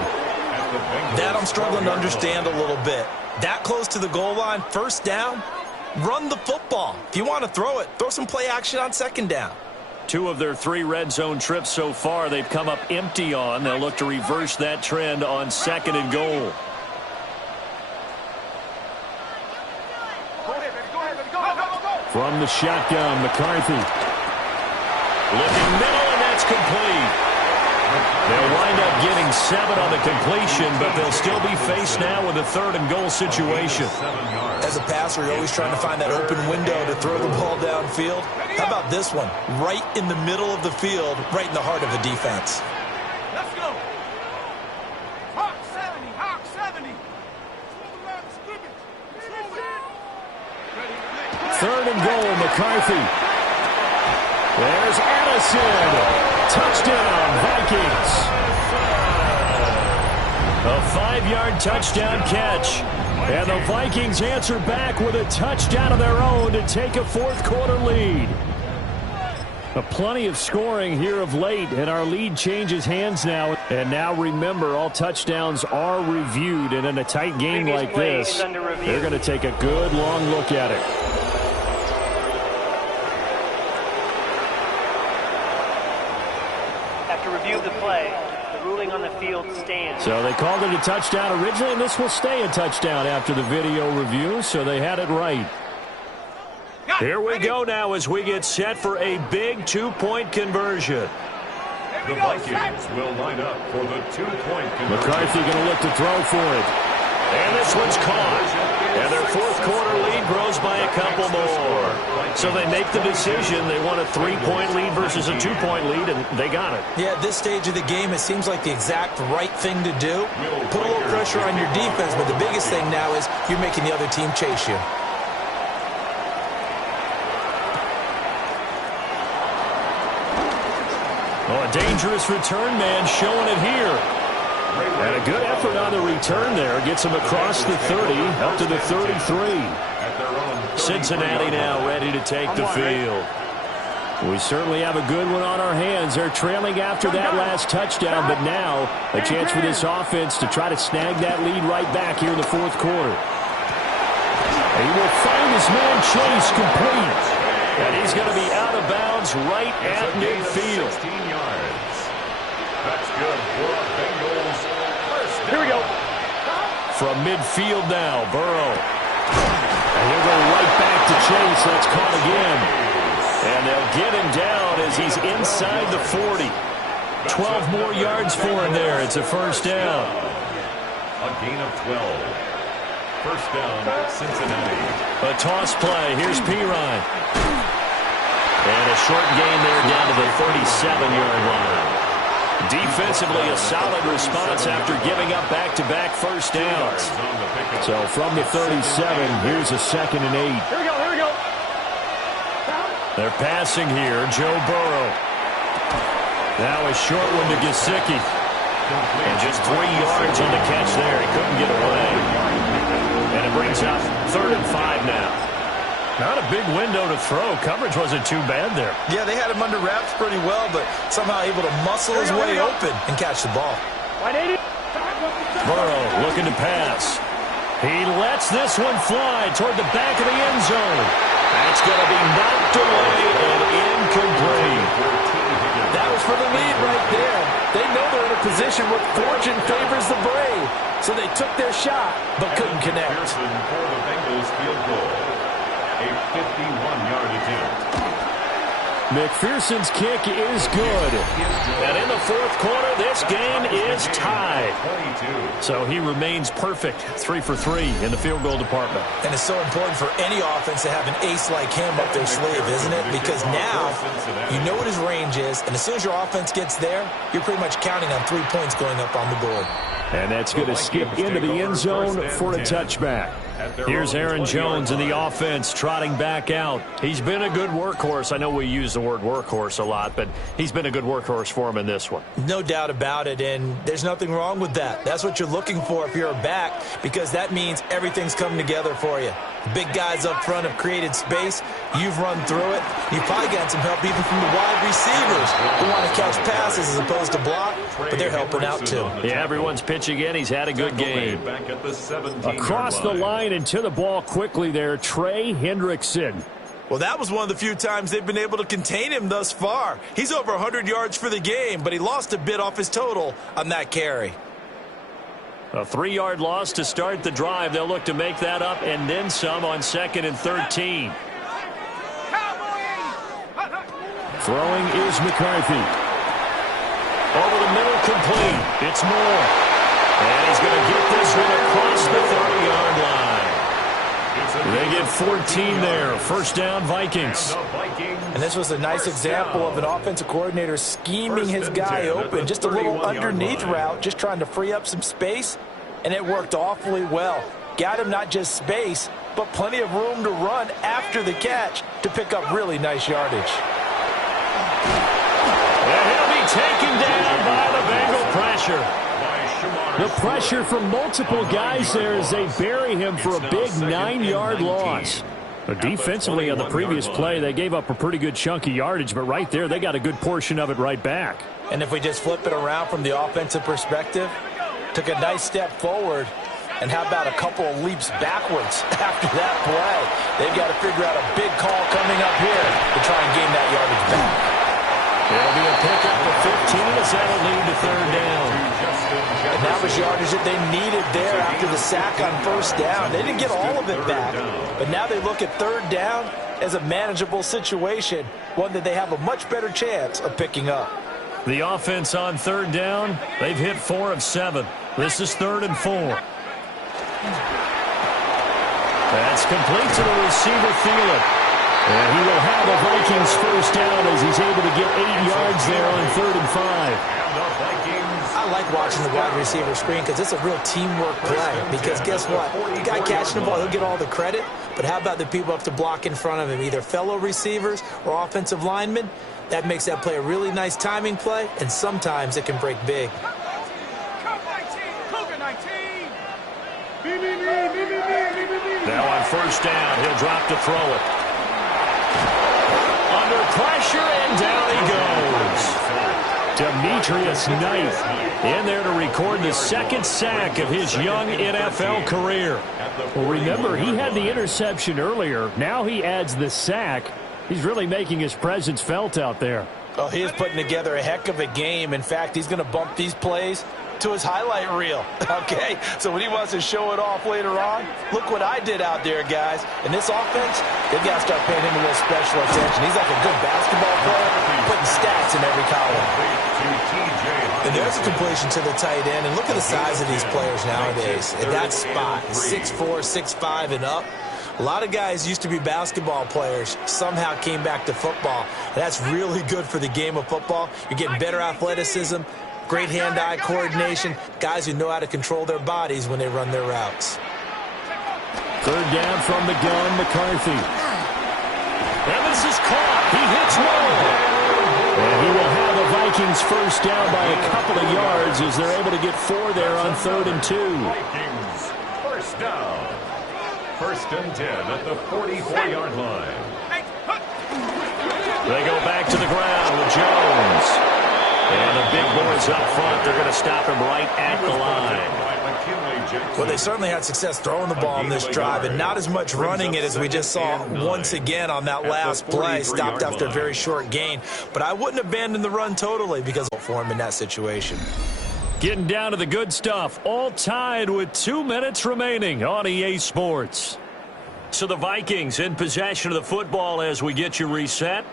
That I'm struggling to understand a little bit. That close to the goal line, first down, run the football. If you want to throw it, throw some play action on second down. 2 of their 3 red zone trips so far they've come up empty on. They'll look to reverse that trend on 2nd and goal. From the shotgun, McCarthy. Looking middle, and that's complete. They'll wind up getting 7 on the completion, but they'll still be faced now with a 3rd and goal situation. As a passer, you're always trying to find that open window to throw the ball downfield. How about this one? Right in the middle of the field, right in the heart of the defense. Let's go. Hawk 70, Hawk 70. 3rd and goal, McCarthy. There's Addison. Touchdown, Vikings. A 5-yard touchdown catch. And the Vikings answer back with a touchdown of their own to take a 4th quarter lead. Plenty of scoring here of late, and our lead changes hands now. And now remember, all touchdowns are reviewed, and in a tight game like this, they're going to take a good long look at it. Review the play. The ruling on the field stands. So they called it a touchdown originally, and this will stay a touchdown after the video review, so they had it right. Here we go now as we get set for a big 2-point conversion. The Vikings will line up for the 2-point conversion. McCarthy going to look to throw for it. And this one's caught. And their 4th quarter lead grows by a couple more. So they make the decision. They want a 3-point lead versus a 2-point lead, and they got it. Yeah, at this stage of the game, it seems like the exact right thing to do. Put a little pressure on your defense, but the biggest thing now is you're making the other team chase you. Oh, a dangerous return man showing it here. And a good effort on the return there. Gets him across the 30, up to the 33. Cincinnati now ready to take the field. We certainly have a good one on our hands. They're trailing after that last touchdown, but now a chance for this offense to try to snag that lead right back here in the 4th quarter. He will find his man Chase complete. And he's going to be out of bounds right at midfield. 16 yards. That's good for the Bengals. Here we go. From midfield now, Burrow. And he'll go right back to Chase. That's caught again. And they'll get him down as he's inside the 40. 12 more yards for him there. It's a first down. A gain of 12. First down, Cincinnati. A toss play. Here's Pirine. And a short gain there down to the 37-yard line. Defensively, a solid response after giving up back-to-back first downs. So from the 37, here's a 2nd and 8. Here we go, here we go. They're passing here, Joe Burrow. Now a short one to Gesicki. And just 3 yards on the catch there. He couldn't get away. And it brings out 3rd and 5 now. Not a big window to throw. Coverage wasn't too bad there. Yeah, they had him under wraps pretty well, but somehow able to muscle his way open and catch the ball. 180. Burrow looking to pass. He lets this one fly toward the back of the end zone. That's going to be knocked away and incomplete. That was for the lead right there. They know they're in a position where fortune favors the brave. So they took their shot, but couldn't connect. Pearson for the Bengals field goal. A 51-yard attempt. McPherson's kick is good. And in the 4th quarter, this game is tied. So he remains perfect, 3 for 3 in the field goal department. And it's so important for any offense to have an ace like him up their sleeve, isn't it? Because now you know what his range is, and as soon as your offense gets there, you're pretty much counting on 3 points going up on the board. And that's going to skip into the end zone for a touchback. Here's Aaron Jones in the offense trotting back out. He's been a good workhorse. I know we use the word workhorse a lot, but he's been a good workhorse for him in this one. No doubt about it, and there's nothing wrong with that. That's what you're looking for if you're a back, because that means everything's coming together for you. The big guys up front have created space. You've run through it. You've probably gotten some help even from the wide receivers who want to catch passes as opposed to block, but they're helping out too. Yeah, everyone's pitching in. He's had a good game. Across the line and to the ball quickly there, Trey Hendrickson. Well, that was one of the few times they've been able to contain him thus far. He's over 100 yards for the game, but he lost a bit off his total on that carry. A 3-yard loss to start the drive. They'll look to make that up and then some on 2nd and 13. Throwing is McCarthy. Over the middle, complete. It's Moore. And he's going to get this one across the 30-yard line. They get 14 there. First down, Vikings. And this was a nice example of an offensive coordinator scheming his guy open. Just a little underneath route, just trying to free up some space, and it worked awfully well. Got him not just space, but plenty of room to run after the catch to pick up really nice yardage. And he'll be taken down by the Bengal pressure. The pressure from multiple guys there as they bury him for a big 9-yard loss. But defensively on the previous play, they gave up a pretty good chunk of yardage, but right there, they got a good portion of it right back. And if we just flip it around from the offensive perspective, took a nice step forward, and how about a couple of leaps backwards after that play? They've got to figure out a big call coming up here to try and gain that yardage back. It'll be a pickup of 15 as that'll lead to 3rd down. And that was yardage that they needed there after the sack on 1st down. They didn't get all of it back, but now they look at 3rd down as a manageable situation, one that they have a much better chance of picking up. The offense on 3rd down, they've hit 4 of 7. This is 3rd and 4. That's complete to the receiver, Thielen. And he will have a Vikings first down as he's able to get 8 yards there on 3rd and 5. I like watching the wide receiver screen because it's a real teamwork play. Because guess what? The guy catching the ball, he'll get all the credit. But how about the people up to block in front of him, either fellow receivers or offensive linemen? That makes that play a really nice timing play, and sometimes it can break big. Now on 1st down, he'll drop to throw it. Under pressure, and down he goes. Demetrius Knight in there to record the 2nd sack of his young NFL career. Well, remember, he had the interception earlier. Now he adds the sack. He's really making his presence felt out there. Oh, he is putting together a heck of a game. In fact, he's going to bump these plays to his highlight reel, okay? So when he wants to show it off later on, look what I did out there, guys. In this offense, they've got to start paying him a little special attention. He's like a good basketball player, putting stats in every column. And there's a completion to the tight end, and look at the size of these players nowadays. At that spot, 6'4", 6'5", and up. A lot of guys used to be basketball players, somehow came back to football. That's really good for the game of football. You're getting better athleticism, great hand-eye coordination, guys who know how to control their bodies when they run their routes. 3rd down from the gun, McCarthy. Evans is caught. He hits Moore. And he will have the Vikings first down by a couple of yards as they're able to get 4 there on 3rd and 2. Vikings first down. 1st and 10 at the 44-yard line. They go back to the ground with Jones. And the big boys up front, they're going to stop him right at the line. Well, they certainly had success throwing the ball on this drive, and not as much running it as we just saw once again on that last play. Stopped after a very short gain. But I wouldn't abandon the run totally because for him in that situation. Getting down to the good stuff. All tied with 2 minutes remaining on EA Sports. So the Vikings in possession of the football as we get you reset.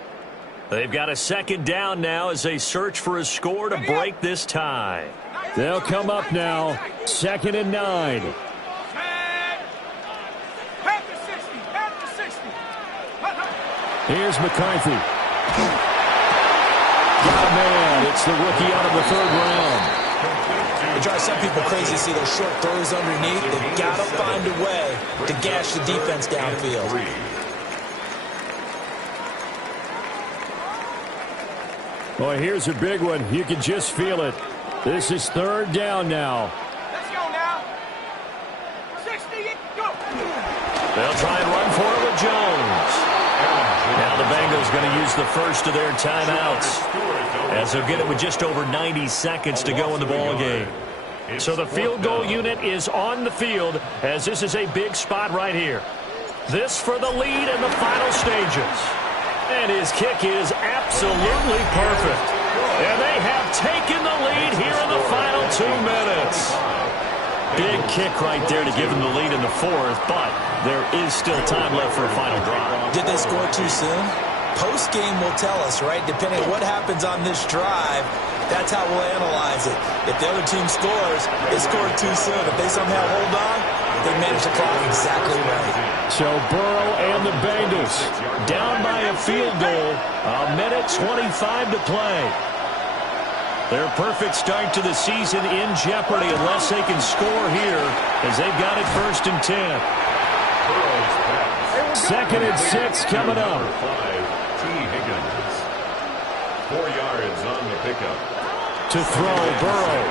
They've got a 2nd down now as they search for a score to break this tie. They'll come up now. 2nd and 9. Here's McCarthy. Got a man. It's the rookie out of the 3rd round. It drives some people crazy to see those short throws underneath. They've got to find a way to gash the defense downfield. Boy, here's a big one. You can just feel it. This is third down now. Let's go now. 60, go. They'll try and run for it with Jones. Now the Bengals going to use the first of their timeouts, as they'll get it with just over 90 seconds to go in the ball game. So the field goal unit is on the field, as this is a big spot right here. This for the lead in the final stages. And his kick is absolutely perfect. And they have taken the lead here in the final 2 minutes. Big kick right there to give them the lead in the fourth, but there is still time left for a final drive. Did they score too soon? Post-game will tell us, right? Depending on what happens on this drive, that's how we'll analyze it. If the other team scores, it scored too soon. If they somehow hold on, they manage the clock exactly right. So Burrow and the Bengals down by a field goal. A minute 25 to play. Their perfect start to the season in jeopardy unless they can score here, as they've got it 1st and 10. 2nd and 6 coming up. 4 yards on the pickup. To throw, Burrow.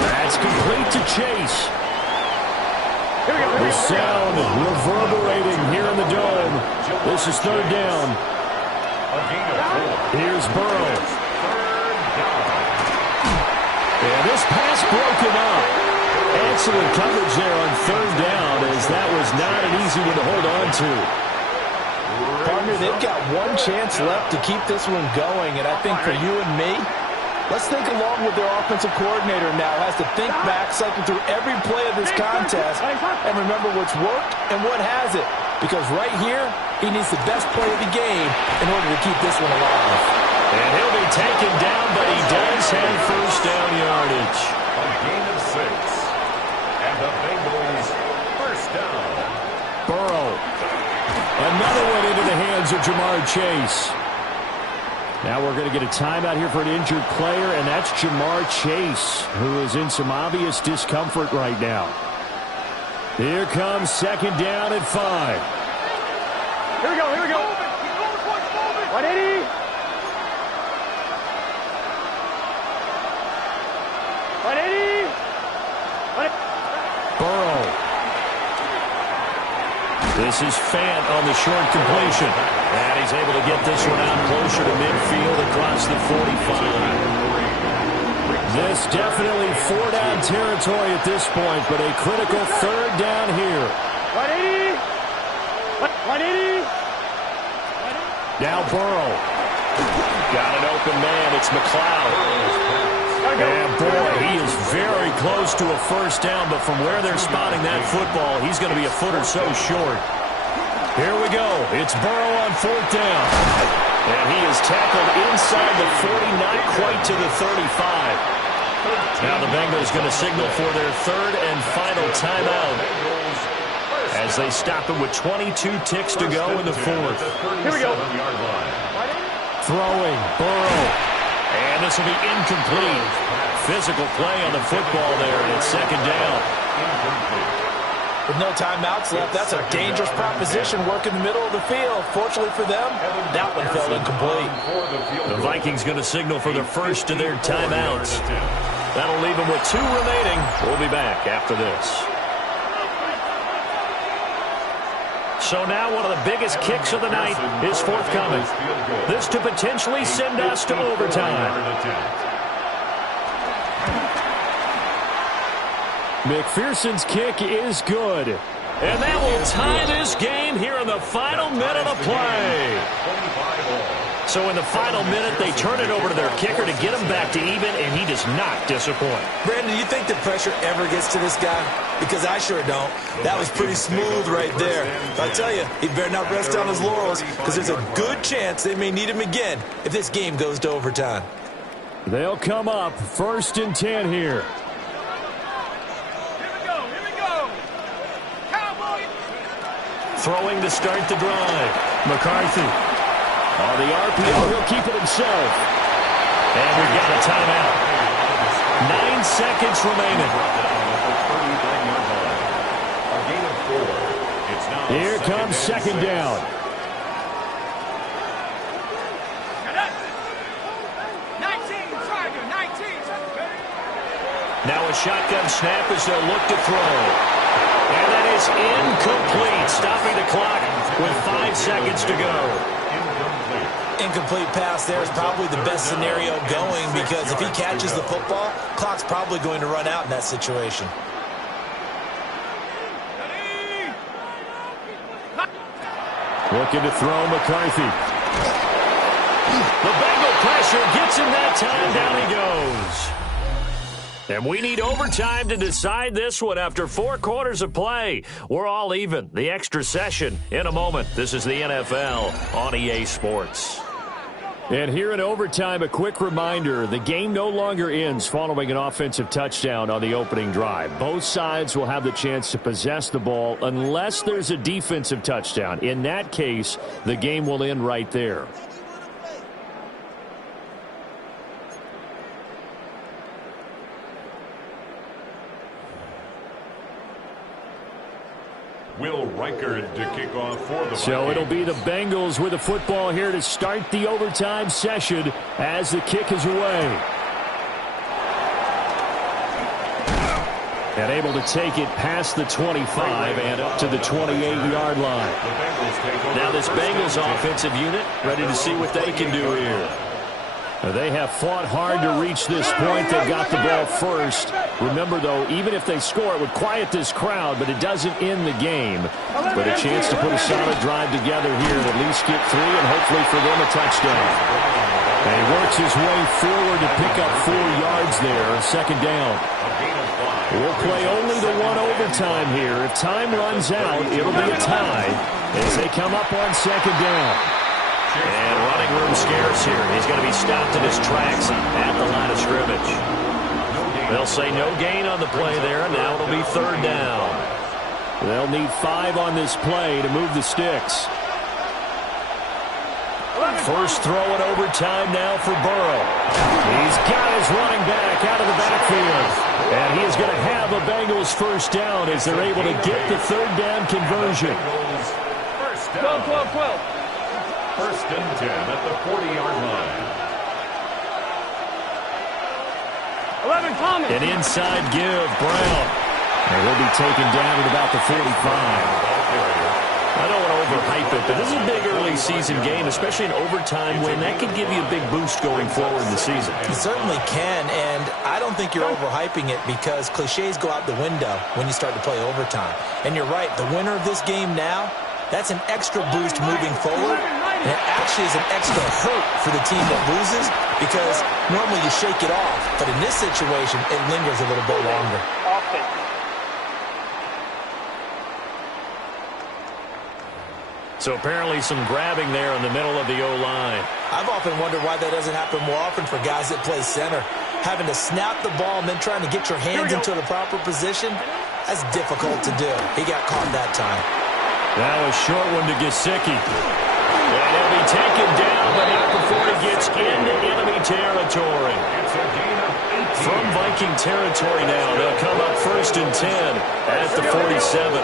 That's complete to Chase. The sound reverberating here in the dome. This is 3rd down. Here's Burrow. And this pass broken up. Excellent coverage there on 3rd down, as that was not an easy one to hold on to. Partner, they've got one chance left to keep this one going, and I think for you and me, let's think along with their offensive coordinator now. Has to think back, cycle through every play of this contest, and remember what's worked and what hasn't. Because right here, he needs the best play of the game in order to keep this one alive. And he'll be taken down, but he does have 1st down yardage. A gain of 6. And the Bengals 1st down. Burrow. Another one into the hands of Jamar Chase. Now we're going to get a timeout here for an injured player, and that's Jamar Chase, who is in some obvious discomfort right now. Here comes 2nd down at 5. Here we go, here we go. 180. 180. Burrow. This is Fant on the short completion. And he's able to get this one out closer to midfield across the 45. This definitely 4-down territory at this point, but a critical 3rd down here. 180. 180. Now Burrow. Got an open man. It's McLeod. And boy, he is very close to a 1st down, but from where they're spotting that football, he's going to be a foot or so short. Here we go. It's Burrow on 4th down. And he is tackled inside the 40, not quite to the 35. Now the Bengals going to signal for their 3rd and final timeout, as they stop it with 22 ticks to go in the 4th. Here we go. Throwing, Burrow. And this will be incomplete. Physical play on the football there, and it's 2nd down. With no timeouts left, that's a dangerous proposition, work in the middle of the field. Fortunately for them, that one fell incomplete. The Vikings going to signal for the first of their timeouts. That'll leave them with 2 remaining. We'll be back after this. So now one of the biggest kicks of the night is forthcoming. This to potentially send us to overtime. McPherson's kick is good. And that will tie this game here in the final minute of play. So in the final minute, they turn it over to their kicker to get him back to even, and he does not disappoint. Brandon, do you think the pressure ever gets to this guy? Because I sure don't. That was pretty smooth right there. I'll tell you, he better not rest on his laurels, because there's a good chance they may need him again if this game goes to overtime. They'll come up 1st and 10 here. Throwing to start the drive. McCarthy. On the RPO, he'll keep it himself. And we've got a timeout. 9 seconds remaining. Here comes 2nd down. Now a shotgun snap as they'll look to throw. And that is incomplete, stopping the clock with 5 seconds to go. Incomplete pass there is probably the best scenario going because if he catches the football, clock's probably going to run out in that situation. Looking to throw McCarthy. The Bengal pressure gets him that time. Down he goes. And we need overtime to decide this one after 4 quarters of play. We're all even. The extra session in a moment. This is the NFL on EA Sports. And here in overtime, a quick reminder, the game no longer ends following an offensive touchdown on the opening drive. Both sides will have the chance to possess the ball unless there's a defensive touchdown. In that case, the game will end right there. Will Reichard to kick off for the Vikings. So it'll be the Bengals with the football here to start the overtime session as the kick is away. And able to take it past the 25 and up to the 28-yard line. Now this Bengals offensive unit ready to see what they can do here. They have fought hard to reach this point. They got the ball first. Remember, though, even if they score, it would quiet this crowd, but it doesn't end the game. But a chance to put a solid drive together here and at least get 3 and hopefully for them a touchdown. And he works his way forward to pick up 4 yards there, second down. We'll play only the 1 overtime here. If time runs out, it'll be a tie as they come up on second down. And running room scarce here. He's going to be stopped in his tracks at the line of scrimmage. They'll say no gain on the play there, and now it'll be third down. They'll need 5 on this play to move the sticks. First throw in overtime now for Burrow. He's got his running back out of the backfield. And he is going to have a Bengals first down as they're able to get the third down conversion. 12. First and 10 at the 40-yard line. 11, Thomas. An inside give, Brown. And he'll be taken down at about the 45. I don't want to overhype it, but this is a big early season game, especially an overtime win. That could give you a big boost going forward in the season. It certainly can, and I don't think you're overhyping it because cliches go out the window when you start to play overtime. And you're right, the winner of this game now, that's an extra boost moving forward. And it actually is an extra hurt for the team that loses because normally you shake it off. But in this situation, it lingers a little bit longer. So apparently some grabbing there in the middle of the O-line. I've often wondered why that doesn't happen more often for guys that play center. Having to snap the ball and then trying to get your hands into the proper position, that's difficult to do. He got caught that time. Now a short one to Gesicki. And he'll be taken down, but not before he gets into enemy territory. From Viking territory now, they'll come up first and 10 at the 47.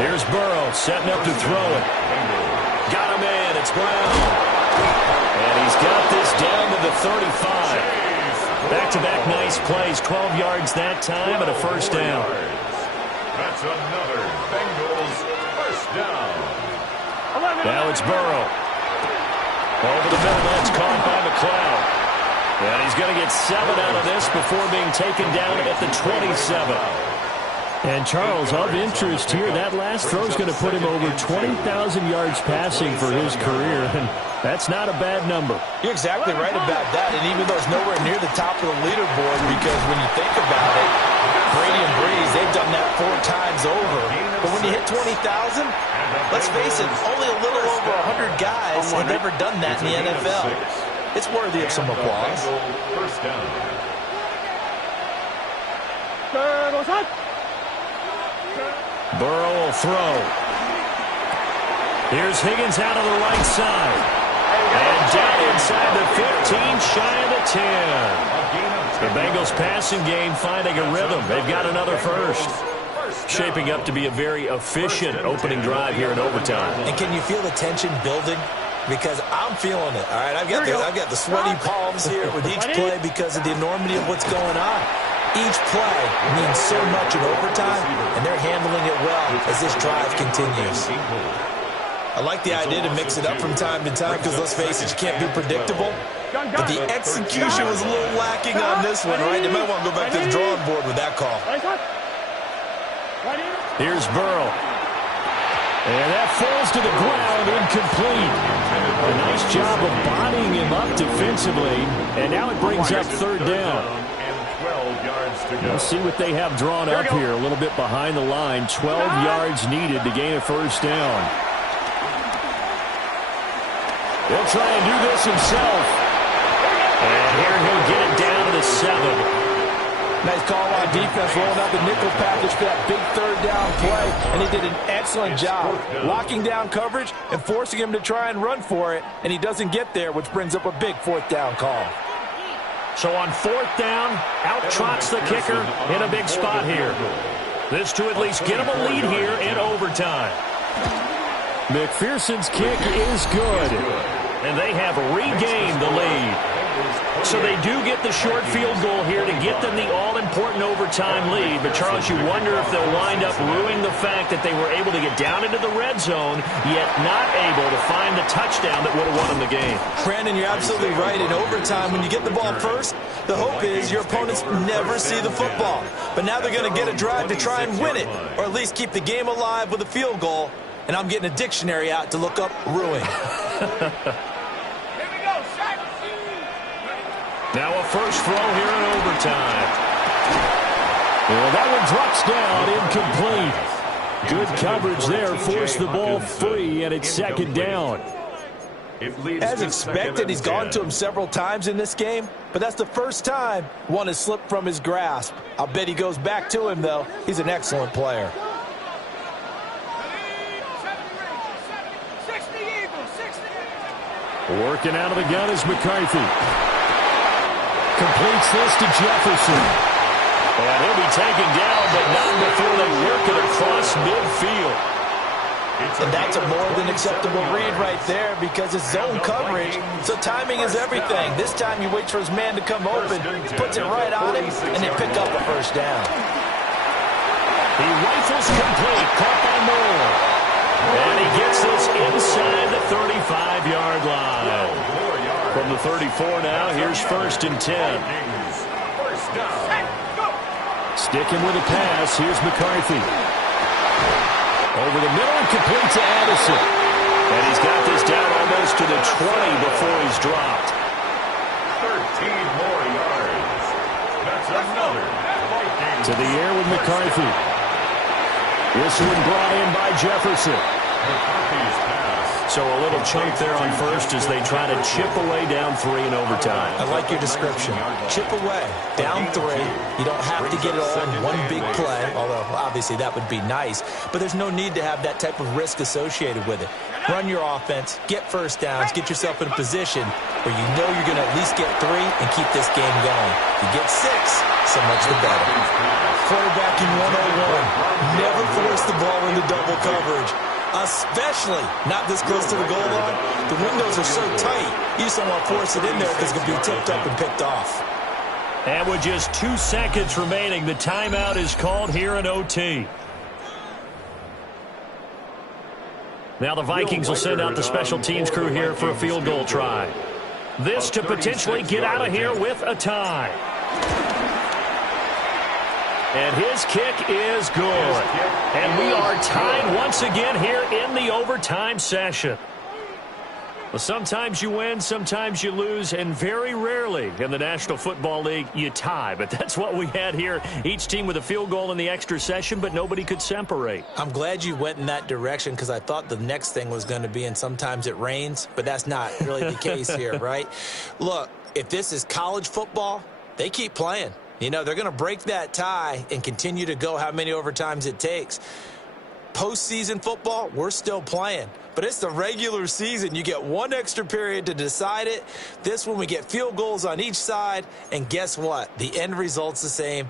Here's Burrow setting up to throw it. Got a man, it's Brown. And he's got this down to the 35. Back-to-back nice plays, 12 yards that time and a first down. That's another Bengals first down. Now it's Burrow. Over the middle, that's caught by McLeod. And he's going to get 7 out of this before being taken down at the 27. And Charles, of interest here, that last throw is going to put him over 20,000 yards passing for his career, and that's not a bad number. You're exactly right about that, and even though it's nowhere near the top of the leaderboard, because when you think about it, Brady and Breeze, they've done that 4 times over. But when you hit 20,000, let's face it, only a little over 100 guys have ever done that in the NFL. It's worthy of some applause. First down. Burrow will throw. Here's Higgins out of the right side. And down inside the 15, shy of the 10. The Bengals passing game finding a rhythm. They've got another first. Shaping up to be a very efficient opening drive here in overtime. And can you feel the tension building? because I'm feeling it. All right, I've got the sweaty palms here with each play because of the enormity of what's going on. Each play means so much in overtime, and they're handling it well as this drive continues. I like the idea to mix it up from time to time because, let's face it, you can't be predictable. But the execution was a little lacking on this one, right? They might want to go back to the drawing board with that call. Here's Burrow. And that falls to the ground, incomplete. A nice job of bodying him up defensively. And now it brings up third down. We'll see what they have drawn up here. A little bit behind the line. 12 yards needed to gain a first down. He'll try and do this himself. And here he'll get it down to the 7. Nice call on defense, rolling out the nickel package for that big third down play. And he did an excellent job locking down coverage and forcing him to try and run for it. And he doesn't get there, which brings up a big fourth down call. So on fourth down, out trots the kicker in a big spot here. This to at least get him a lead here in overtime. McPherson's kick is good. And they have regained the lead. So they do get the short field goal here to get them the all-important overtime lead. But, Charles, you wonder if they'll wind up ruining the fact that they were able to get down into the red zone, yet not able to find the touchdown that would have won them the game. Brandon, you're absolutely right. In overtime, when you get the ball first, the hope is your opponents never see the football. But now they're going to get a drive to try and win it, or at least keep the game alive with a field goal. And I'm getting a dictionary out to look up ruin. Now a first throw here in overtime. Well, that one drops down, incomplete. Good coverage there, forced the ball free, and it's second down. As expected, he's gone to him several times in this game, but that's the first time one has slipped from his grasp. I'll bet he goes back to him, though. He's an excellent player. Working out of the gun is McCarthy. Completes this to Jefferson. And he'll be taken down, but not before they work it across midfield. And that's a more than acceptable read right there because it's zone coverage, so timing is everything. This time he waits for his man to come open, puts it right on him, and they pick up a first down. He rifles complete, caught by Moore. And he gets this inside the 35-yard line. From the 34 now, here's 1st and 10. Sticking with a pass, here's McCarthy. Over the middle and complete to Addison. And he's got this down almost to the 20 before he's dropped. 13 more yards. That's another. To the air with McCarthy. This one brought in by Jefferson. McCarthy's pass. So a little chunk there on first as they try to chip away down 3 in overtime. I like your description. Chip away, down 3. You don't have to get it all in one big play, although obviously that would be nice. But there's no need to have that type of risk associated with it. Run your offense, get first downs, get yourself in a position where you know you're going to at least get 3 and keep this game going. If you get 6, so much the better. Quarterbacking 101. Never force the ball into double coverage. Especially not this close to the goal line. The windows are so tight, you just don't want to force it in there because it's going to be tipped up and picked off. And with just 2 seconds remaining, the timeout is called here in OT. Now the Vikings will send out the special teams crew here for a field goal try. This to potentially get out of here with a tie. And his kick is good. And we are tied once again here in the overtime session. Well, sometimes you win, sometimes you lose, and very rarely in the National Football League you tie. But that's what we had here. Each team with a field goal in the extra session, but nobody could separate. I'm glad you went in that direction because I thought the next thing was going to be, and sometimes it rains, but that's not really the case here, right? Look, if this is college football, they keep playing. You know, they're going to break that tie and continue to go how many overtimes it takes. Postseason football, we're still playing. But it's the regular season. You get 1 extra period to decide it. This one, we get field goals on each side. And guess what? The end result's the same.